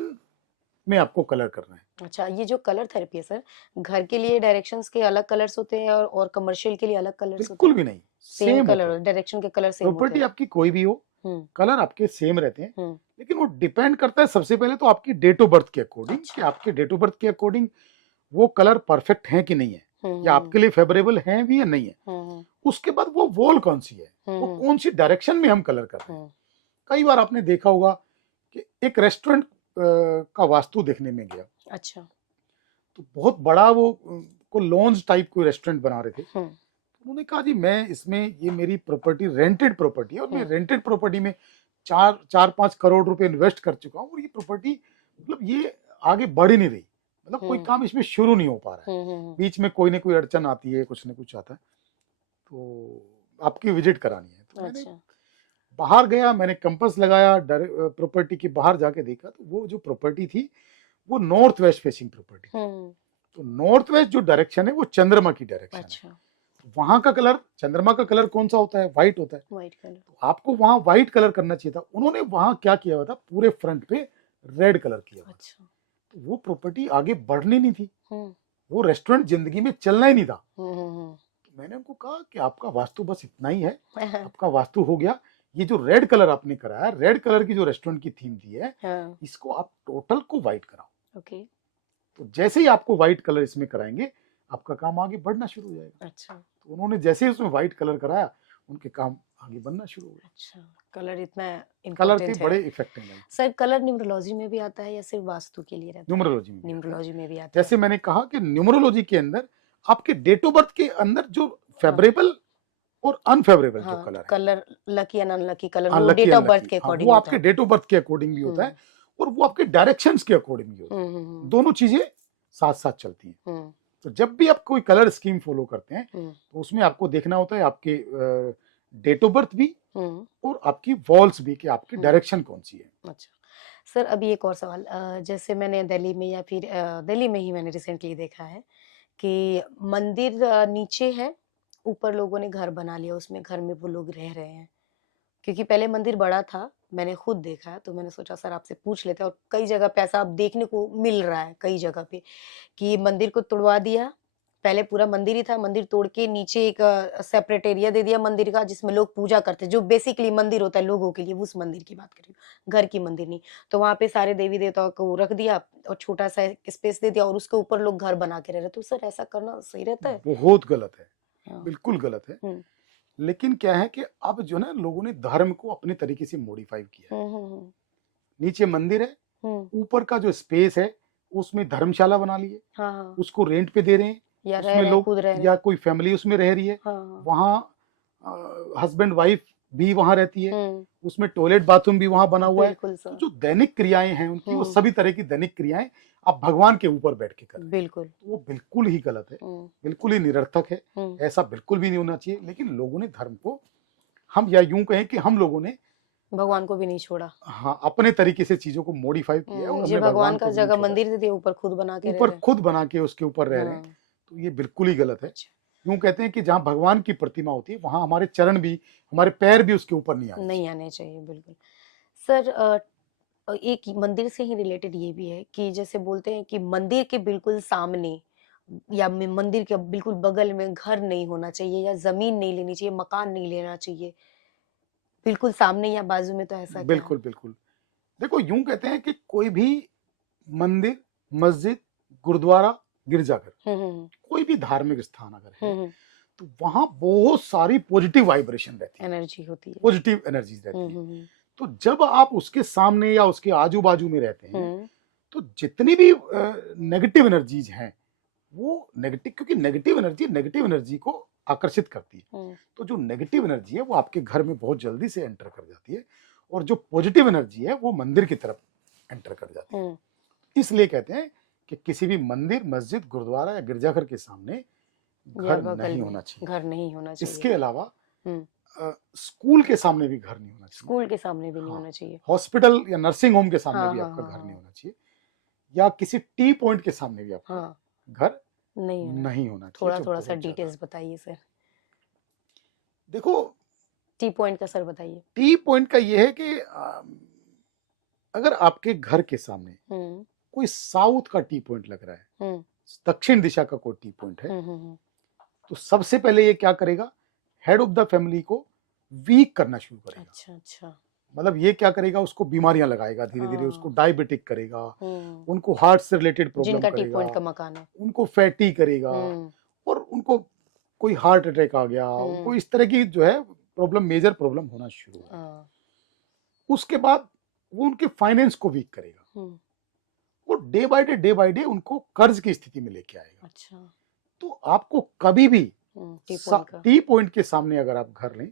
में आपको कलर करना है। अच्छा, ये जो कलर थेरेपी है सर, घर के लिए डायरेक्शंस के अलग कलर्स होते हैं और कमर्शियल के लिए अलग कलर्स होते बिल्कुल हैं? भी नहीं, सेम सेम कलर, डायरेक्शन के कलर सेम होते प्रॉपर्टी हैं। आपकी कोई भी हो, कलर आपके सेम रहते हैं, हम्म, लेकिन वो डिपेंड करता है सबसे पहले तो आपकी डेट ऑफ बर्थ के अकॉर्डिंग कि अच्छा। आपके डेट ऑफ बर्थ के अकॉर्डिंग वो कलर परफेक्ट है कि नहीं है, या आपके लिए फेवरेबल है भी या नहीं है। उसके बाद वो वॉल कौन सी है, वो कौन सी डायरेक्शन में हम कलर कर रहे हैं। कई बार आपने देखा होगा कि एक रेस्टोरेंट का वास्तु देखने में गया, अच्छा। तो बहुत बड़ा वो को लॉन्ज टाइप कोई रेस्टोरेंट बना रहे थे। उन्होंने कहा जी मैं इसमें, ये मेरी प्रॉपर्टी रेंटेड प्रॉपर्टी है और मैं रेंटेड प्रॉपर्टी में 4-5 करोड़ रुपए इन्वेस्ट कर चुका हूँ और ये प्रॉपर्टी मतलब ये आगे बढ़ ही नहीं रही, मतलब कोई काम इसमें शुरू नहीं हो पा रहा है, बीच में कोई ना कोई अड़चन आती है, कुछ ना कुछ आता है, तो आपकी विजिट करानी है। तो मैंने बाहर गया, मैंने कंपास लगाया, प्रॉपर्टी के बाहर जाके देखा तो वो जो प्रॉपर्टी थी वो नॉर्थ वेस्ट फेसिंग प्रॉपर्टी थी। तो नॉर्थ वेस्ट जो डायरेक्शन है वो चंद्रमा की डायरेक्शन है। वहां का कलर, चंद्रमा का कलर कौन सा होता है, व्हाइट होता है, व्हाइट कलर, तो आपको वहां व्हाइट कलर करना चाहिए था। उन्होंने वहां क्या किया हुआ था, पूरे फ्रंट पे रेड कलर किया हुआ। अच्छा। तो वो प्रॉपर्टी आगे बढ़नी नहीं थी, वो रेस्टोरेंट जिंदगी में चलना ही नहीं था। तो मैंने उनको कहा कि आपका वास्तु बस इतना ही है, आपका वास्तु हो गया, ये जो रेड कलर आपने कराया, रेड कलर की जो रेस्टोरेंट की थीम दी है, इसको आप टोटल को व्हाइट कराओ। ओके। तो जैसे ही आपको व्हाइट कलर इसमें कराएंगे, आपका काम आगे बढ़ना शुरू हो जाएगा। अच्छा। तो उन्होंने जैसे ही उसमें व्हाइट कलर कराया, उनके काम आगे बनना शुरू हो गया। अच्छा, कलर इतना इम्पोर्टेंट कलर के बड़े इफेक्टिव है सर। कलर न्यूमरोलॉजी में भी आता है या सिर्फ वास्तु के लिए रहता है? न्यूमरोलॉजी में भी आता है। जैसे मैंने कहा कि न्यूमरोलॉजी के अंदर आपके डेट ऑफ बर्थ के अंदर जो फेवरेबल और अनफेवरेबल जो colour lucky and unlucky colour वो डेट ऑफ बर्थ के अकॉर्डिंग वो आपके डेट ऑफ बर्थ के अकॉर्डिंग भी होता है और वो आपके डायरेक्शंस के अकॉर्डिंग भी होता है। दोनों चीजें साथ साथ चलती हैं। तो जब भी आप कोई कलर स्कीम फॉलो करते हैं तो उसमें आपको देखना होता है आपके डेट ऑफ बर्थ भी और आपकी वॉल्स भी कि आपकी डायरेक्शन कौन सी है। अच्छा सर, अभी एक और सवाल, जैसे मैंने दिल्ली में या फिर दिल्ली में ही मैंने रिसेंटली देखा है कि मंदिर नीचे है, ऊपर लोगों ने घर बना लिया, उसमें घर में वो लोग रह रहे हैं। क्योंकि पहले मंदिर बड़ा था, मैंने खुद देखा है, तो मैंने सोचा सर आपसे पूछ लेते हैं। और कई जगह पे ऐसा अब देखने को मिल रहा है, कई जगह पे कि मंदिर को तुड़वा दिया, पहले पूरा मंदिर ही था, मंदिर तोड़ के नीचे एक सेपरेट एरिया दे दिया मंदिर का, जिसमें लोग पूजा करते हैं, जो बेसिकली मंदिर होता है लोगों के लिए, उस मंदिर की बात कर रही हूँ, घर की मंदिर नहीं। तो वहां पे सारे देवी देवताओं को रख दिया और छोटा सा स्पेस दे दिया और उसके ऊपर लोग घर बना के रह रहे। तो सर ऐसा करना सही रहता है? बहुत गलत है, बिल्कुल गलत है। लेकिन क्या है कि अब जो ना लोगों ने धर्म को अपने तरीके से मॉडिफाई किया है। नीचे मंदिर है, ऊपर का जो स्पेस है उसमें धर्मशाला बना ली है, उसको रेंट पे दे रहे हैं, या उसमें लोग या कोई फैमिली उसमें रह रही है, वहाँ हस्बैंड वाइफ भी वहां रहती है, उसमें टॉयलेट बाथरूम भी वहां बना हुआ है। तो जो दैनिक क्रियाएं हैं उनकी, वो सभी तरह की दैनिक क्रियाएं आप भगवान के ऊपर बैठ के करें, बिल्कुल वो बिल्कुल ही गलत है, बिल्कुल ही निरर्थक है, ऐसा बिल्कुल भी नहीं होना चाहिए। लेकिन लोगों ने धर्म को, हम या यूं कहें कि हम लोगों ने भगवान को भी नहीं छोड़ा, हाँ अपने तरीके से चीजों को मॉडिफाई किया है। और भगवान का जगह मंदिर दे दिया, ऊपर खुद बना के, ऊपर खुद बना के उसके ऊपर रह रहे हैं, तो ये बिल्कुल ही गलत है। यूं कहते हैं कि जहाँ भगवान की प्रतिमा होती है वहां हमारे चरण भी, हमारे पैर भी उसके ऊपर नहीं आने चाहिए। बिल्कुल सर, एक मंदिर से ही रिलेटेड ये भी है कि जैसे बोलते हैं कि मंदिर के बिल्कुल सामने या मंदिर के बिल्कुल बगल में घर नहीं होना चाहिए, या जमीन नहीं लेनी चाहिए, मकान नहीं लेना चाहिए, बिल्कुल सामने या बाजू में, तो ऐसा बिल्कुल बिल्कुल। देखो यूं कहते हैं कि कोई भी मंदिर, मस्जिद, गुरुद्वारा, गिरजाघर, कोई भी धार्मिक स्थान अगर है तो वहां बहुत सारी पॉजिटिव वाइब्रेशन रहती है, एनर्जी होती है, पॉजिटिव एनर्जीज रहती है। तो जब आप उसके सामने या उसके आजू बाजू में रहते हैं तो जितनी भी नेगेटिव एनर्जीज हैं वो नेगेटिव, क्योंकि नेगेटिव एनर्जी को आकर्षित करती है। तो जो नेगेटिव एनर्जी है वो आपके घर में बहुत जल्दी से एंटर कर जाती है और जो पॉजिटिव एनर्जी है वो मंदिर की तरफ एंटर कर जाती है। इसलिए कहते हैं कि किसी भी मंदिर, मस्जिद, गुरुद्वारा या गिरजाघर के सामने घर नहीं होना चाहिए, घर नहीं होना चाहिए। इसके अलावा स्कूल के सामने भी घर नहीं होना चाहिए, स्कूल के सामने भी नहीं होना चाहिए, हॉस्पिटल या नर्सिंग होम के सामने भी आपका घर नहीं होना चाहिए, या किसी टी पॉइंट के सामने भी आपका घर नहीं होना चाहिए। थोड़ा थोड़ा सा डिटेल्स बताइए सर। देखो टी पॉइंट का सर बताइए। टी पॉइंट का ये है कि अगर आपके घर के सामने कोई साउथ का टी पॉइंट लग रहा है, दक्षिण दिशा का कोई टी पॉइंट है, तो सबसे पहले ये क्या करेगा, हेड ऑफ द फैमिली को वीक करना शुरू करेगा। अच्छा अच्छा। मतलब ये क्या करेगा, उसको बीमारियां लगाएगा, धीरे धीरे उसको डायबिटिक करेगा, उनको हार्ट से रिलेटेड प्रॉब्लम जिनका टी करेगा, पॉइंट का मकान है, उनको फैटी करेगा, और उनको कोई हार्ट अटैक आ गया, उनको इस तरह की जो है प्रॉब्लम, मेजर प्रॉब्लम होना शुरू हो। उसके बाद वो उनके फाइनेंस को वीक करेगा, वो डे बाय डे उनको कर्ज की स्थिति में लेके आएगा। अच्छा। तो आपको कभी भी टी पॉइंट के सामने अगर आप घर लें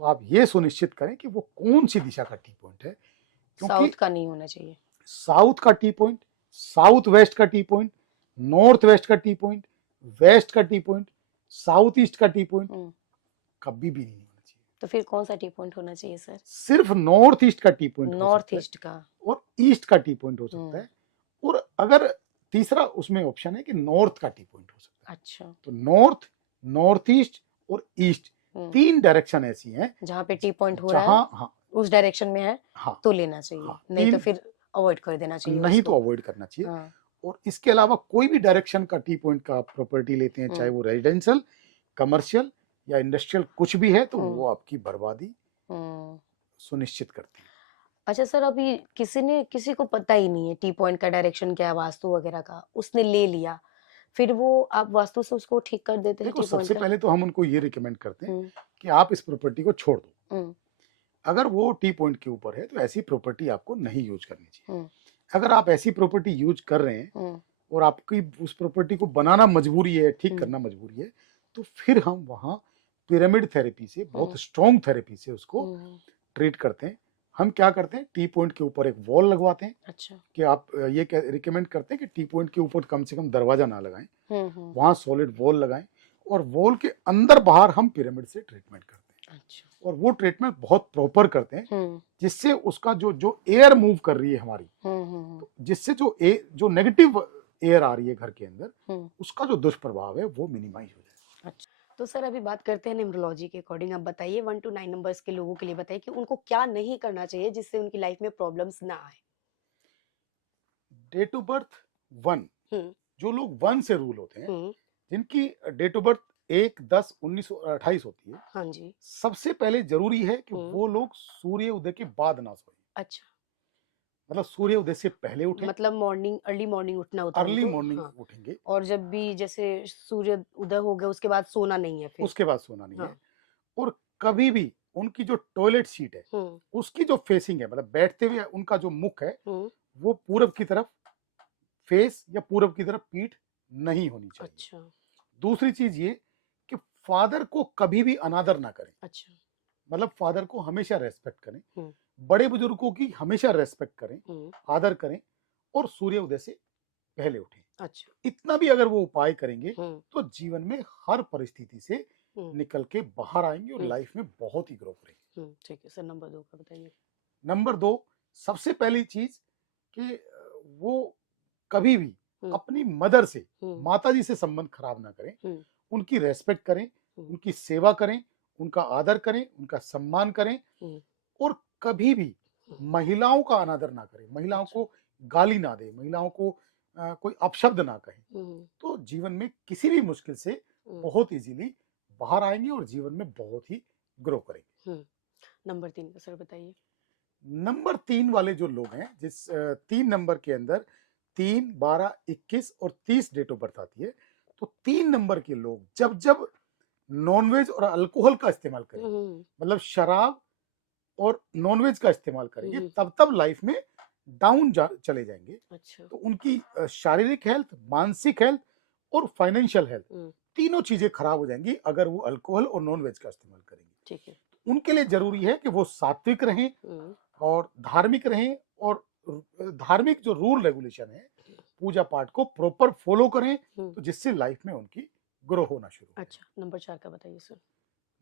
तो आप ये सुनिश्चित करें कि वो कौन सी दिशा का टी पॉइंट है, क्योंकि साउथ का नहीं होना चाहिए। साउथ का टी पॉइंट, साउथ वेस्ट का टी पॉइंट, नॉर्थ वेस्ट का टी पॉइंट, वेस्ट का टी पॉइंट, साउथ ईस्ट का टी पॉइंट कभी भी नहीं होना चाहिए। तो फिर कौन सा टी पॉइंट होना चाहिए सर? सिर्फ नॉर्थ ईस्ट का टी पॉइंट, नॉर्थ ईस्ट का और ईस्ट का टी पॉइंट हो सकता है, और अगर तीसरा उसमें ऑप्शन है कि नॉर्थ का टी पॉइंट हो सकता है। अच्छा। तो नॉर्थ, नॉर्थ ईस्ट और ईस्ट, तीन डायरेक्शन ऐसी हैं जहाँ पे टी पॉइंट हो रहा है, हाँ, उस डायरेक्शन में है, हाँ, तो लेना चाहिए, हाँ, नहीं तो फिर अवॉइड कर देना चाहिए, नहीं तो अवॉइड करना चाहिए। हाँ। और इसके अलावा कोई भी डायरेक्शन का टी पॉइंट का प्रॉपर्टी लेते हैं, चाहे वो रेजिडेंशियल, कमर्शियल या इंडस्ट्रियल कुछ भी है, तो वो आपकी बर्बादी सुनिश्चित करती है। अच्छा सर, अभी किसी को पता ही नहीं है टी पॉइंट का डायरेक्शन क्या है, वास्तु वगैरह का, उसने ले लिया, फिर वो आप वास्तु से उसको ठीक कर देते हैं? देखो, सबसे पहले तो हम उनको ये रिकमेंड करते हैं कि आप इस प्रॉपर्टी को छोड़ दो। अगर वो टी पॉइंट के ऊपर है तो ऐसी प्रॉपर्टी आपको नहीं यूज करनी चाहिए। अगर आप ऐसी प्रॉपर्टी यूज कर रहे हैं और आपकी उस प्रॉपर्टी को बनाना मजबूरी है, ठीक करना मजबूरी है, तो फिर हम वहाँ पिरामिड थेरेपी से, बहुत स्ट्रॉन्ग थेरेपी से उसको ट्रीट करते हैं। हम क्या करते हैं, टी पॉइंट के ऊपर एक वॉल लगवाते हैं। अच्छा। कि आप ये रिकमेंड करते हैं कि टी पॉइंट के ऊपर कम से कम दरवाजा ना लगाएं, वहां सॉलिड वॉल लगाएं, और वॉल के अंदर बाहर हम पिरामिड से ट्रीटमेंट करते हैं। अच्छा। और वो ट्रीटमेंट बहुत प्रॉपर करते हैं, जिससे उसका जो एयर मूव कर रही है हमारी, तो जिससे जो नेगेटिव एयर आ रही है घर के अंदर, उसका जो दुष्प्रभाव है वो मिनिमाइज हो जाए। अच्छा। तो सर अभी बात करते हैं न्यूमरोलॉजी के अकॉर्डिंग, आप बताइए 1 to 9 नंबर्स के लोगों के लिए बताइए कि उनको क्या नहीं करना चाहिए जिससे उनकी लाइफ में प्रॉब्लम्स ना आए। डेट ऑफ बर्थ 1, जो लोग 1 से रूल होते हैं, जिनकी डेट ऑफ बर्थ 1, 10, 19 और 28 होती है, हाँ जी, सबसे पहले जरूरी है कि वो लोग सूर्य उदय के बाद ना सोए। अच्छा। मतलब सूर्य उदय से पहले उठें, मतलब अर्ली मॉर्निंग उठना होता है, अर्ली मॉर्निंग उठेंगे, और जब भी जैसे सूर्य उदय हो गया उसके बाद सोना नहीं है, फिर उसके बाद सोना नहीं है। और कभी भी उनकी जो टॉयलेट सीट है उसकी जो फेसिंग है, मतलब बैठते हुए उनका जो मुख है वो पूरब की तरफ फेस या पूरब की तरफ पीठ नहीं होनी चाहिए। अच्छा। दूसरी चीज ये कि फादर को कभी भी अनादर ना करें। अच्छा। मतलब फादर को हमेशा रेस्पेक्ट करें, बड़े बुजुर्गों की हमेशा रेस्पेक्ट करें, आदर करें, और सूर्य उदय से पहले उठें। अच्छा। इतना भी अगर वो उपाय करेंगे तो जीवन में हर परिस्थिति से निकल के बाहर आएंगे और लाइफ में बहुत ही ग्रो करेंगे। ठीक है सर, नंबर 2 का बताइए। नंबर 2, सबसे पहली चीज कि वो कभी भी अपनी मदर से, माता जी से संबंध खराब ना करें, उनकी रेस्पेक्ट करें, उनकी सेवा करें, उनका आदर करें, उनका सम्मान करें, और कभी भी महिलाओं का अनादर ना करें, महिलाओं को गाली ना दे, महिलाओं को कोई अपशब्द ना कहें। तो जीवन में किसी भी मुश्किल से बहुत इजीली बाहर आएंगे और जीवन में बहुत ही ग्रो करेंगे। नंबर 3 का सर बताइए। नंबर 3 वाले जो लोग हैं, जिस 3 नंबर के अंदर 3, 12, 21 और 30 डेट ऑफ बर्थ आती है, तो 3 नंबर के लोग जब जब नॉनवेज और अल्कोहल का इस्तेमाल करेंगे, मतलब शराब और नॉनवेज का इस्तेमाल करेंगे, तब तब लाइफ में डाउन चले जाएंगे। अच्छा। तो उनकी शारीरिक हेल्थ, मानसिक हेल्थ और फाइनेंशियल हेल्थ, तीनों चीजें खराब हो जाएंगी अगर वो अल्कोहल और नॉनवेज का इस्तेमाल करेंगे। ठीक है। उनके लिए जरूरी है कि वो सात्विक रहें और धार्मिक रहें, और धार्मिक जो रूल रेगुलेशन है, पूजा पाठ को प्रॉपर फॉलो करें, तो जिससे लाइफ में उनकी ग्रो होना शुरू। अच्छा। नंबर 4 का बताइए सर।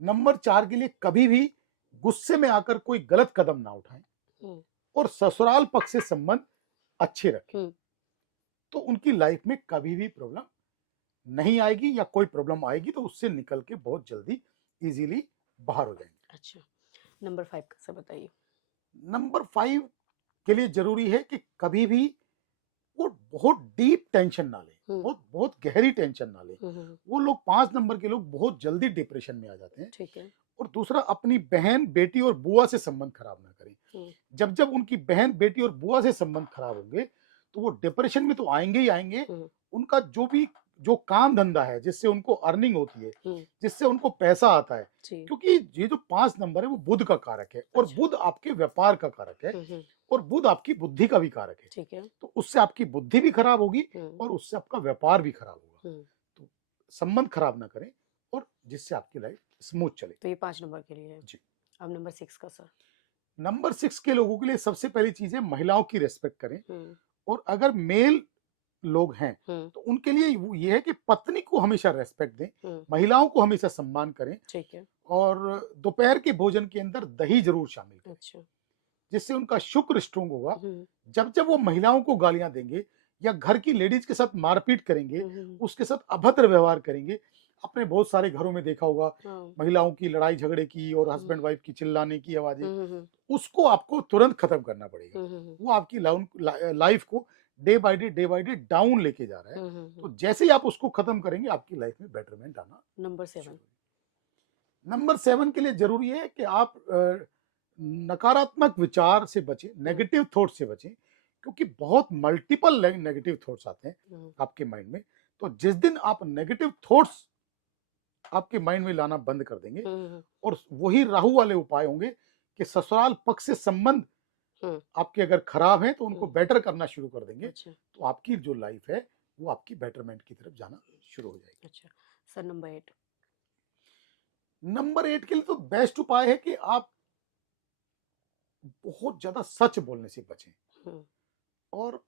नंबर 4 के लिए कभी भी गुस्से में आकर कोई गलत कदम ना उठाएं, और ससुराल पक्ष से संबंध अच्छे रखें, तो उनकी लाइफ में कभी भी प्रॉब्लम नहीं आएगी, या कोई प्रॉब्लम आएगी तो उससे निकल के बहुत जल्दी इजीली बाहर हो जाएंगे। अच्छा, नंबर 5 का सर बताइए। नंबर 5 के लिए जरूरी है कि कभी भी वो बहुत डीप टेंशन ना ले, बहुत बहुत गहरी टेंशन ना ले। वो लोग 5 नंबर के लोग बहुत जल्दी डिप्रेशन में आ जाते हैं। ठीक है। और दूसरा, अपनी बहन, बेटी और बुआ से संबंध खराब ना करें। जब जब उनकी बहन, बेटी और बुआ से संबंध खराब होंगे तो वो डिप्रेशन में तो आएंगे ही आएंगे। उनका जो काम धंधा है, जिससे उनको अर्निंग होती है, जिससे उनको पैसा आता है, क्योंकि ये जो 5 नंबर है वो बुध का कारक है, और बुध आपके व्यापार का कारक है, और बुध आपकी बुद्धि का भी कारक है। ठीक है। तो उससे आपकी बुद्धि भी खराब होगी और उससे आपका व्यापार भी खराब होगा। तो संबंध खराब ना करें, और जिससे आपकी लाइफ स्मूथ चले। तो ये 5 नंबर के लिए है जी। अब नंबर 6 का सर। नंबर 6 के लोगों के लिए सबसे पहली चीज है, महिलाओं की रेस्पेक्ट करें। और अगर मेल लोग हैं तो उनके लिए ये है कि पत्नी को हमेशा रेस्पेक्ट दें, महिलाओं को हमेशा सम्मान करें। ठीक है। और दोपहर के भोजन के अंदर दही जरूर शामिल करें। अच्छा। जिससे उनका शुक्र स्ट्रोंग होगा। जब जब वो महिलाओं को गालियां देंगे या घर की लेडीज के साथ मारपीट करेंगे, उसके साथ अभद्र व्यवहार करेंगे, आपने बहुत सारे घरों में देखा होगा, महिलाओं की लड़ाई झगड़े की और हस्बैंड वाइफ की चिल्लाने की आवाजें, उसको आपको तुरंत खत्म करना पड़ेगा। वो आपकी लाइफ को डे बाय डे डाउन लेके जा रहा है। तो जैसे ही आप उसको खत्म करेंगे, आपकी लाइफ में बेटरमेंट आना। नंबर 7 के लिए जरूरी है कि आप नकारात्मक विचार से बचें, नेगेटिव थॉट से बचें, क्योंकि बहुत मल्टीपल नेगेटिव थॉट्स आते हैं आपके माइंड में। तो जिस दिन आप नेगेटिव थॉट्स आपके माइंड में लाना बंद कर देंगे, और वही राहु वाले उपाय होंगे कि ससुराल पक्ष से संबंध आपके अगर खराब हैं तो उनको बेटर करना शुरू कर देंगे। तो आपकी जो लाइफ है वो आपकी बेटरमेंट की तरफ जाना शुरू हो जाएगी। अच्छा सर, नंबर 8 के लिए तो बेस्ट उपाय है कि आप बहुत ज्यादा सच बोलने से बचें। और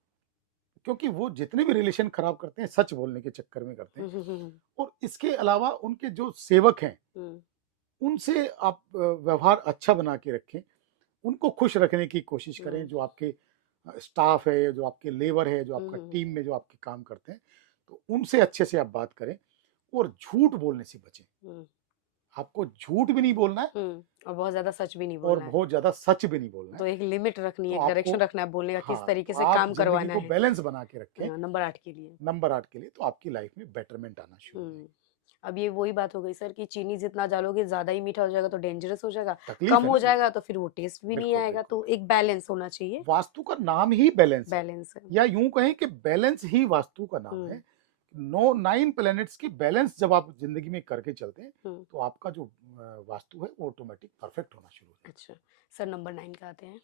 क्योंकि वो जितने भी रिलेशन खराब करते हैं सच बोलने के चक्कर में करते हैं। और इसके अलावा उनके जो सेवक हैं उनसे आप व्यवहार अच्छा बना के रखें, उनको खुश रखने की कोशिश करें। जो आपके स्टाफ है, जो आपके लेबर है, जो आपका टीम में जो आपके काम करते हैं, तो उनसे अच्छे से आप बात करें। और झूठ बोलने से बचें। आपको झूठ भी नहीं बोलना है और बहुत ज्यादा सच भी नहीं बोलना है। और बहुत ज्यादा सच भी नहीं बोलना है। तो एक लिमिट रखनी है, तो डायरेक्शन रखना है बोलने का, किस हाँ, तरीके से आप काम करवाना है। बैलेंस बना के रखें। नंबर 8 के लिए। नंबर 8 के लिए तो आपकी लाइफ में बेटरमेंट आना शुरू होगी। अब ये वही बात हो गई सर कि चीनी जितना डालोगे ज्यादा ही मीठा हो जाएगा तो डेंजरस हो जाएगा, कम हो जाएगा तो फिर वो टेस्ट भी नहीं आएगा। तो एक बैलेंस होना चाहिए। वास्तु का नाम ही बैलेंस है, या यूं कहें कि बैलेंस ही वास्तु का नाम है। 9 प्लैनेट्स की बैलेंस जब आप जिंदगी में करके चलते हैं तो आपका जो वास्तु है वो ऑटोमेटिक परफेक्ट होना शुरू होता है। अच्छा सर, नंबर 9 का आते हैं।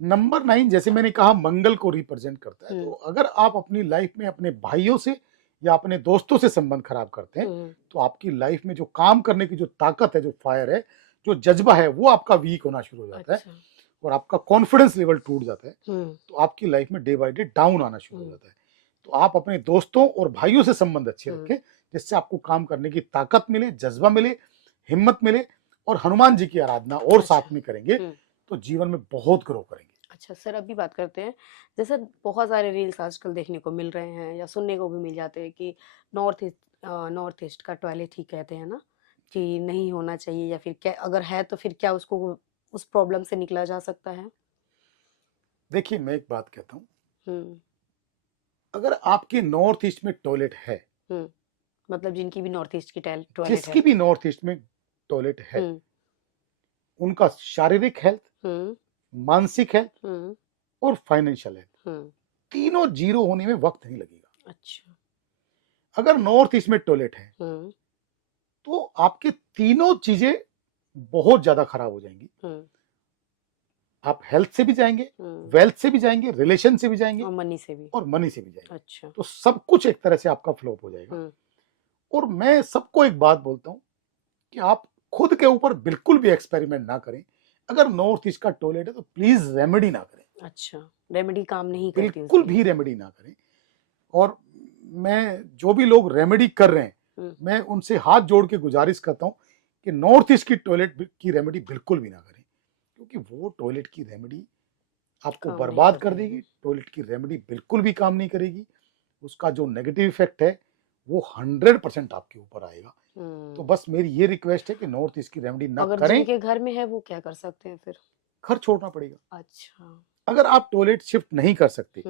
नंबर 9 जैसे मैंने कहा मंगल को रिप्रेजेंट करता है। तो अगर आप अपनी लाइफ में अपने भाइयों से या अपने दोस्तों से संबंध खराब करते हैं तो आपकी लाइफ में जो काम करने की जो ताकत है, जो फायर है, जो जज्बा है, वो आपका वीक होना शुरू हो जाता है और आपका कॉन्फिडेंस लेवल टूट जाता है। तो आपकी लाइफ में डे बाय डे डाउन आना शुरू हो जाता है। तो आप अपने दोस्तों और भाइयों से संबंध अच्छे रखें, जिससे आपको काम करने की ताकत मिले, जज्बा मिले, हिम्मत मिले। और हनुमान जी की आराधना और साथ में करेंगे तो जीवन में बहुत ग्रो करेंगे। अच्छा सर, अभी बात करते हैं, जैसे बहुत सारे रील्स आजकल देखने को मिल रहे हैं या सुनने को भी मिल जाते हैं कि नॉर्थ ईस्ट का टॉयलेट ही कहते हैं ना कि नहीं होना चाहिए, या फिर क्या अगर है तो फिर क्या उसको उस प्रॉब्लम से निकला जा सकता है? देखिए, मैं एक बात कहता हूँ, अगर आपके नॉर्थ ईस्ट में टॉयलेट है, मतलब जिनकी भी नॉर्थ ईस्ट की टॉयलेट है, जिसकी भी नॉर्थ ईस्ट में टॉयलेट है, उनका शारीरिक हेल्थ, मानसिक हेल्थ और फाइनेंशियल हेल्थ तीनों जीरो होने में वक्त नहीं लगेगा। अच्छा। अगर नॉर्थ ईस्ट में टॉयलेट है तो आपके तीनों चीजें बहुत ज्यादा खराब हो जाएंगी। आप हेल्थ से भी जाएंगे, वेल्थ से भी जाएंगे, रिलेशन से भी जाएंगे और मनी से भी जाएंगे। अच्छा। तो सब कुछ एक तरह से आपका फ्लॉप हो जाएगा। और मैं सबको एक बात बोलता हूं कि आप खुद के ऊपर बिल्कुल भी एक्सपेरिमेंट ना करें। अगर नॉर्थ ईस्ट का टॉयलेट है तो प्लीज रेमेडी ना करें। अच्छा, रेमेडी काम नहीं करती, बिल्कुल भी रेमेडी ना करें। और मैं जो भी लोग रेमेडी कर रहे हैं, मैं उनसे हाथ जोड़ के गुजारिश करता हूं कि नॉर्थ ईस्ट की टॉयलेट की रेमेडी बिल्कुल भी ना करें, क्योंकि वो टॉयलेट की रेमेडी आपको बर्बाद कर देगी। टॉयलेट की रेमेडी बिल्कुल भी काम नहीं करेगी। उसका जो नेगेटिव इफेक्ट है वो 100% आपके ऊपर आएगा। तो बस मेरी ये रिक्वेस्ट है कि नॉर्थ ईस्ट की रेमेडी ना अगर करें। जिनके घर में है वो क्या कर सकते हैं फिर? घर छोड़ना पड़ेगा। अच्छा। अगर आप टॉयलेट शिफ्ट नहीं कर सकते,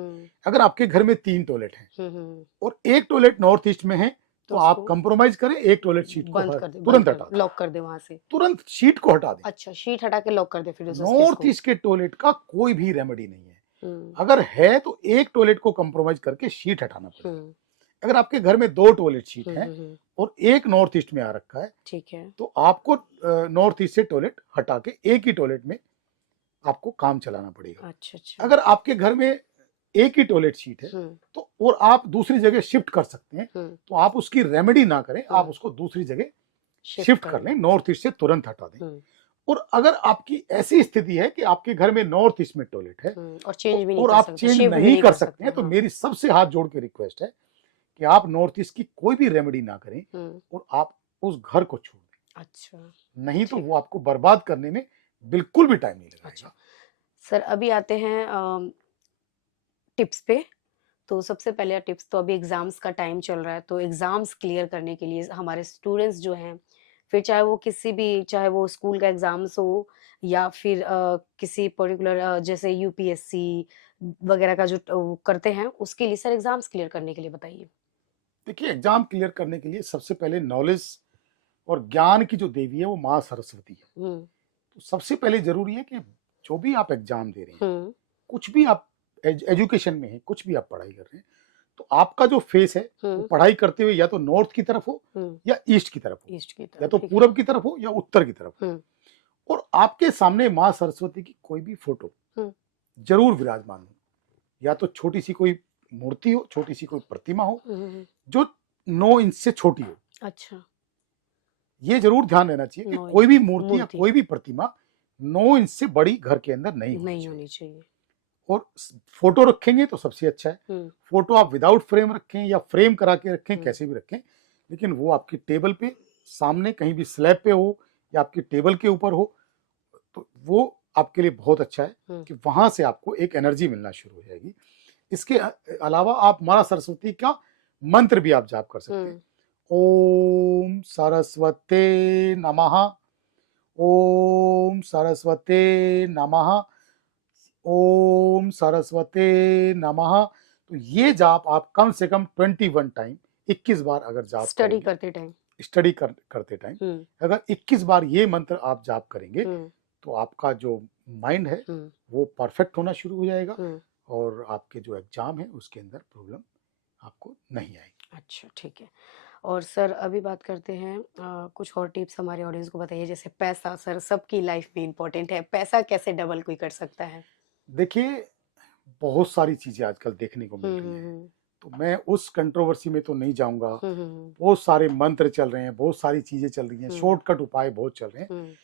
अगर आपके घर में 3 टॉयलेट हैं और एक टॉयलेट नॉर्थ ईस्ट में है, तो आप कंप्रोमाइज करें, एक टॉयलेट शीट को तुरंत हटा दें, लॉक कर दे वहां से, तुरंत शीट को हटा दें। अच्छा, शीट हटा के लॉक कर दे फिर उस नॉर्थ ईस्ट के टॉयलेट का कोई भी रेमेडी नहीं है। अगर है तो एक टॉयलेट को कंप्रोमाइज करके शीट हटाना पड़ेगा। अगर आपके घर में 2 टॉयलेट शीट है और एक नॉर्थ ईस्ट में आ रखा है, ठीक है, तो आपको नॉर्थ ईस्ट से टॉयलेट हटा के एक ही टॉयलेट में आपको काम चलाना पड़ेगा। अच्छा अच्छा। अगर आपके घर में एक ही टॉयलेट शीट है तो और आप दूसरी जगह शिफ्ट कर सकते हैं, तो आप उसकी रेमेडी ना करें, आप उसको दूसरी जगह शिफ्ट कर लें, नॉर्थ ईस्ट से तुरंत हटा दें। और अगर आपकी ऐसी स्थिति है कि आपके घर में नॉर्थ ईस्ट में टॉयलेट है और चेंज भी नहीं और कर आप सकते, चेंज shift नहीं कर सकते हैं, हाँ। तो मेरी सबसे हाथ जोड़ के रिक्वेस्ट है कि आप नॉर्थ ईस्ट की कोई भी रेमेडी ना करें और आप उस घर को छोड़ दें। अच्छा, नहीं तो वो आपको बर्बाद करने में बिल्कुल भी टाइम नहीं लगेगा। अच्छा सर, अभी आते हैं टिप्स पे। तो सबसे पहले टिप्स, तो अभी एग्जाम्स का टाइम चल रहा है, तो एग्जाम्स क्लियर करने के लिए हमारे स्टूडेंट्स जो हैं, फिर चाहे वो किसी भी, चाहे वो स्कूल का एग्जाम्स हो या फिर किसी पर्टिकुलर जैसे यूपीएससी वगैरह का जो करते हैं, उसके लिए सर एग्जाम्स क्लियर करने के लिए बताइए। देखिए, एग्जाम क्लियर करने के लिए सबसे पहले नॉलेज और ज्ञान की जो देवी है वो माँ सरस्वती है। तो सबसे पहले जरूरी है कि जो भी आप एग्जाम दे रहे हैं, कुछ भी आप एजुकेशन में है, कुछ भी आप पढ़ाई कर रहे हैं, तो आपका जो फेस है वो पढ़ाई करते हुए या तो नॉर्थ की तरफ हो या ईस्ट की तरफ हो, या तो पूरब की तरफ हो या उत्तर की तरफ हो, और आपके सामने माँ सरस्वती की कोई भी फोटो जरूर विराजमान हो, या तो छोटी सी कोई मूर्ति हो, छोटी सी कोई प्रतिमा हो जो 9 इंच से छोटी हो। अच्छा, ये जरूर ध्यान रहना चाहिए कि कोई भी मूर्ति या कोई भी प्रतिमा 9 इंच से बड़ी घर के अंदर नहीं होनी चाहिए। और फोटो रखेंगे तो सबसे अच्छा है। फोटो आप विदाउट फ्रेम रखें या फ्रेम करा के रखें, कैसे भी रखें, लेकिन वो आपकी टेबल पे सामने कहीं भी स्लैब पे हो या आपकी टेबल के ऊपर हो, तो वो आपके लिए बहुत अच्छा है कि वहां से आपको एक एनर्जी मिलना शुरू हो जाएगी। इसके अलावा आप माँ सरस्वती का मंत्र भी आप जाप कर सकते हैं। ओम सरस्वते नमः, ओम सरस्वते नमः, ओम सरस्वते नमः। तो ये जाप आप कम से कम 21 टाइम, 21 बार अगर जाप स्टडी करते टाइम अगर 21 बार ये मंत्र आप जाप करेंगे तो आपका जो माइंड है वो परफेक्ट होना शुरू हो जाएगा और आपके जो एग्जाम है उसके अंदर प्रॉब्लम आपको नहीं आएगी। अच्छा, ठीक है। और सर अभी बात करते हैं कुछ और टिप्स हमारे ऑडियंस को बताइए। जैसे पैसा, सर सबकी लाइफ में इम्पोर्टेंट है, पैसा कैसे डबल कोई कर सकता है? देखिए, बहुत सारी चीजें आजकल देखने को मिल रही हैं, तो मैं उस कंट्रोवर्सी में तो नहीं जाऊंगा। बहुत सारे मंत्र चल रहे हैं, बहुत सारी चीजें चल रही हैं, शॉर्टकट उपाय बहुत चल रहे हैं।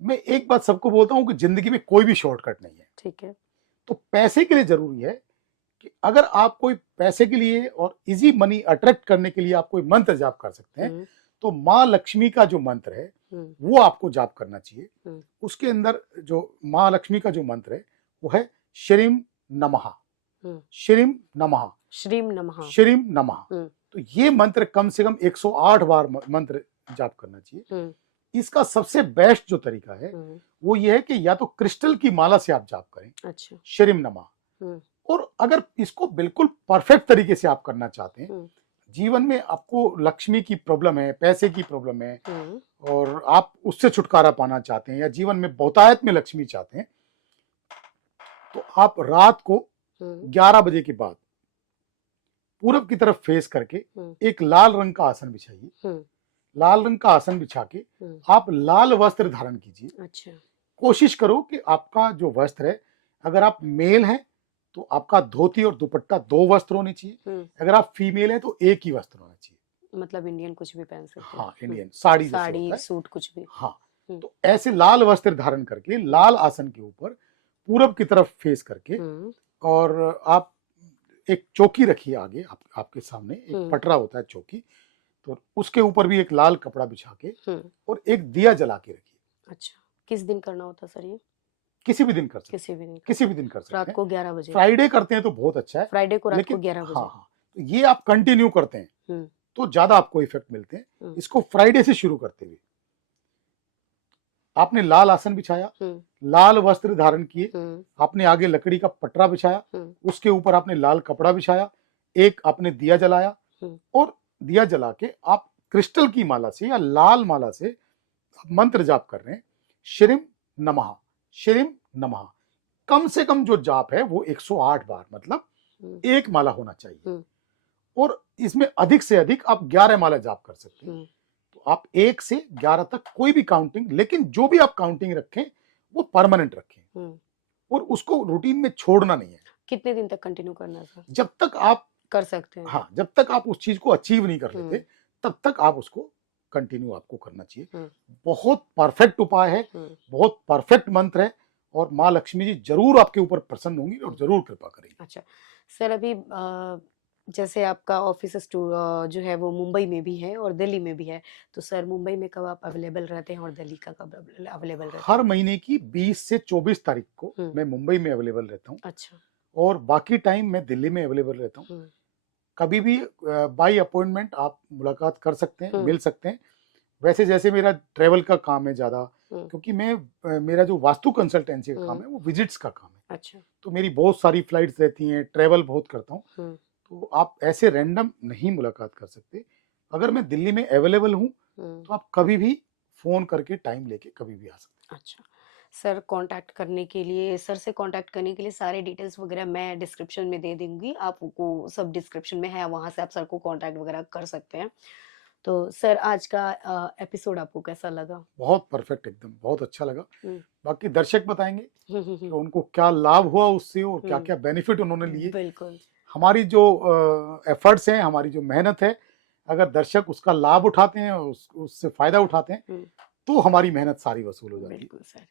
मैं एक बात सबको बोलता हूँ कि जिंदगी में कोई भी शॉर्टकट नहीं है। ठीक है। तो पैसे के लिए जरूरी है कि अगर आप कोई पैसे के लिए और इजी मनी अट्रैक्ट करने के लिए आप कोई मंत्र जाप कर सकते हैं, तो माँ लक्ष्मी का जो मंत्र है वो आपको जाप करना चाहिए। उसके अंदर जो माँ लक्ष्मी का जो मंत्र है वो है श्रीम नमः, श्रीम नमः, श्रीम नमः, श्रीम नमः। तो ये मंत्र कम से कम 108 बार मंत्र जाप करना चाहिए। इसका सबसे बेस्ट जो तरीका है वो ये है कि या तो क्रिस्टल की माला से आप जाप करें, अच्छा, श्रीम नमः। और अगर इसको बिल्कुल परफेक्ट तरीके से आप करना चाहते हैं, जीवन में आपको लक्ष्मी की प्रॉब्लम है, पैसे की प्रॉब्लम है और आप उससे छुटकारा पाना चाहते हैं या जीवन में बहुतायत में लक्ष्मी चाहते हैं, तो आप रात को 11 बजे के बाद पूरब की तरफ फेस करके एक लाल रंग का आसन बिछाइए। लाल रंग का आसन बिछा के आप लाल वस्त्र धारण कीजिए। अच्छा। कोशिश करो कि आपका जो वस्त्र है, अगर आप मेल हैं तो आपका धोती और दुपट्टा 2 वस्त्र होने चाहिए, अगर आप फीमेल हैं तो एक ही वस्त्र होना चाहिए। मतलब इंडियन कुछ भी पहन सकते हैं। हाँ, इंडियन साड़ी सूट कुछ भी। हाँ, तो ऐसे लाल वस्त्र धारण करके लाल आसन के ऊपर पूरब की तरफ फेस करके, और आप एक चौकी रखिए आगे आपके सामने, एक पटरा होता है चौकी, तो उसके ऊपर भी एक लाल कपड़ा बिछा के और एक दिया जला के रखिए। अच्छा, किस दिन करना होता सर ये? किसी भी दिन कर सकते हैं, किसी भी दिन कर सकते हैं। रात को 11 बजे। फ्राइडे करते हैं तो बहुत अच्छा है, फ्राइडे को रात को 11 बजे। हाँ, तो ये आप कंटिन्यू करते हैं तो ज्यादा आपको इफेक्ट मिलते हैं। इसको फ्राइडे से शुरू करते हुए आपने लाल आसन बिछाया, लाल वस्त्र धारण किए, आपने आगे लकड़ी का पटरा बिछाया, उसके ऊपर आपने लाल कपड़ा बिछाया, एक आपने दिया जलाया और दिया जला के आप क्रिस्टल की माला से या लाल माला से मंत्र जाप कर रहे हैं, श्रीम नमः, श्रीम नमः। कम से कम जो जाप है वो 108 बार, मतलब एक माला होना चाहिए। और इसमें अधिक से अधिक आप 11 माला जाप कर सकते हैं। तो आप 1 से 11 तक कोई भी काउंटिंग, लेकिन जो भी आप काउंटिंग रखें वो परमानेंट रखें और उसको रूटीन में छोड़ना नहीं है। कितने दिन तक कंटिन्यू करना है सर? जब तक आप कर सकते हैं। हाँ, जब तक आप उस चीज को अचीव नहीं कर लेते तब तक आप उसको कंटिन्यू आपको करना चाहिए। बहुत परफेक्ट उपाय है, बहुत परफेक्ट मंत्र है और माँ लक्ष्मी जी जरूर आपके ऊपर प्रसन्न होंगी और जरूर कृपा करेंगी। अच्छा सर, अभी जैसे आपका ऑफिस जो है वो मुंबई में भी है और दिल्ली में भी है, तो सर मुंबई में कब आप अवेलेबल रहते हैं और दिल्ली का कब अवेलेबल रहते हैं? हर महीने की 20 से 24 तारीख को मैं मुंबई में अवेलेबल रहता हूँ। अच्छा। और बाकी टाइम मैं दिल्ली में अवेलेबल रहता हूँ। कभी भी बाय अपॉइंटमेंट आप मुलाकात कर सकते हैं, मिल सकते हैं। वैसे जैसे मेरा ट्रेवल का काम है ज्यादा, क्योंकि मैं मेरा जो वास्तु कंसल्टेंसी का काम है वो विजिट्स का काम है। अच्छा। तो मेरी बहुत सारी फ्लाइट्स रहती हैं, ट्रेवल बहुत करता हूँ, तो आप ऐसे रैंडम नहीं मुलाकात कर सकते। अगर मैं दिल्ली में अवेलेबल हूँ तो आप कभी भी फोन करके टाइम लेके कभी भी आ सकते हैं। अच्छा सर, कांटेक्ट करने के लिए, सर से कांटेक्ट करने के लिए सारे डिटेल्स वगैरह मैं डिस्क्रिप्शन में दे दूंगी, आपको सब डिस्क्रिप्शन में है, वहां से आप सर को कांटेक्ट वगैरह कर सकते हैं। तो सर आज का एपिसोड आपको कैसा लगा? बहुत परफेक्ट, एकदम बहुत अच्छा लगा। बाकी दर्शक बताएंगे कि उनको क्या लाभ हुआ उससे और क्या क्या बेनिफिट उन्होंने लिए। बिल्कुल। हमारी जो एफर्ट्स हैं, हमारी जो मेहनत है, अगर दर्शक उसका लाभ उठाते हैं, उससे फायदा उठाते हैं, तो हमारी मेहनत सारी वसूल हो जाती है। बिल्कुल सर।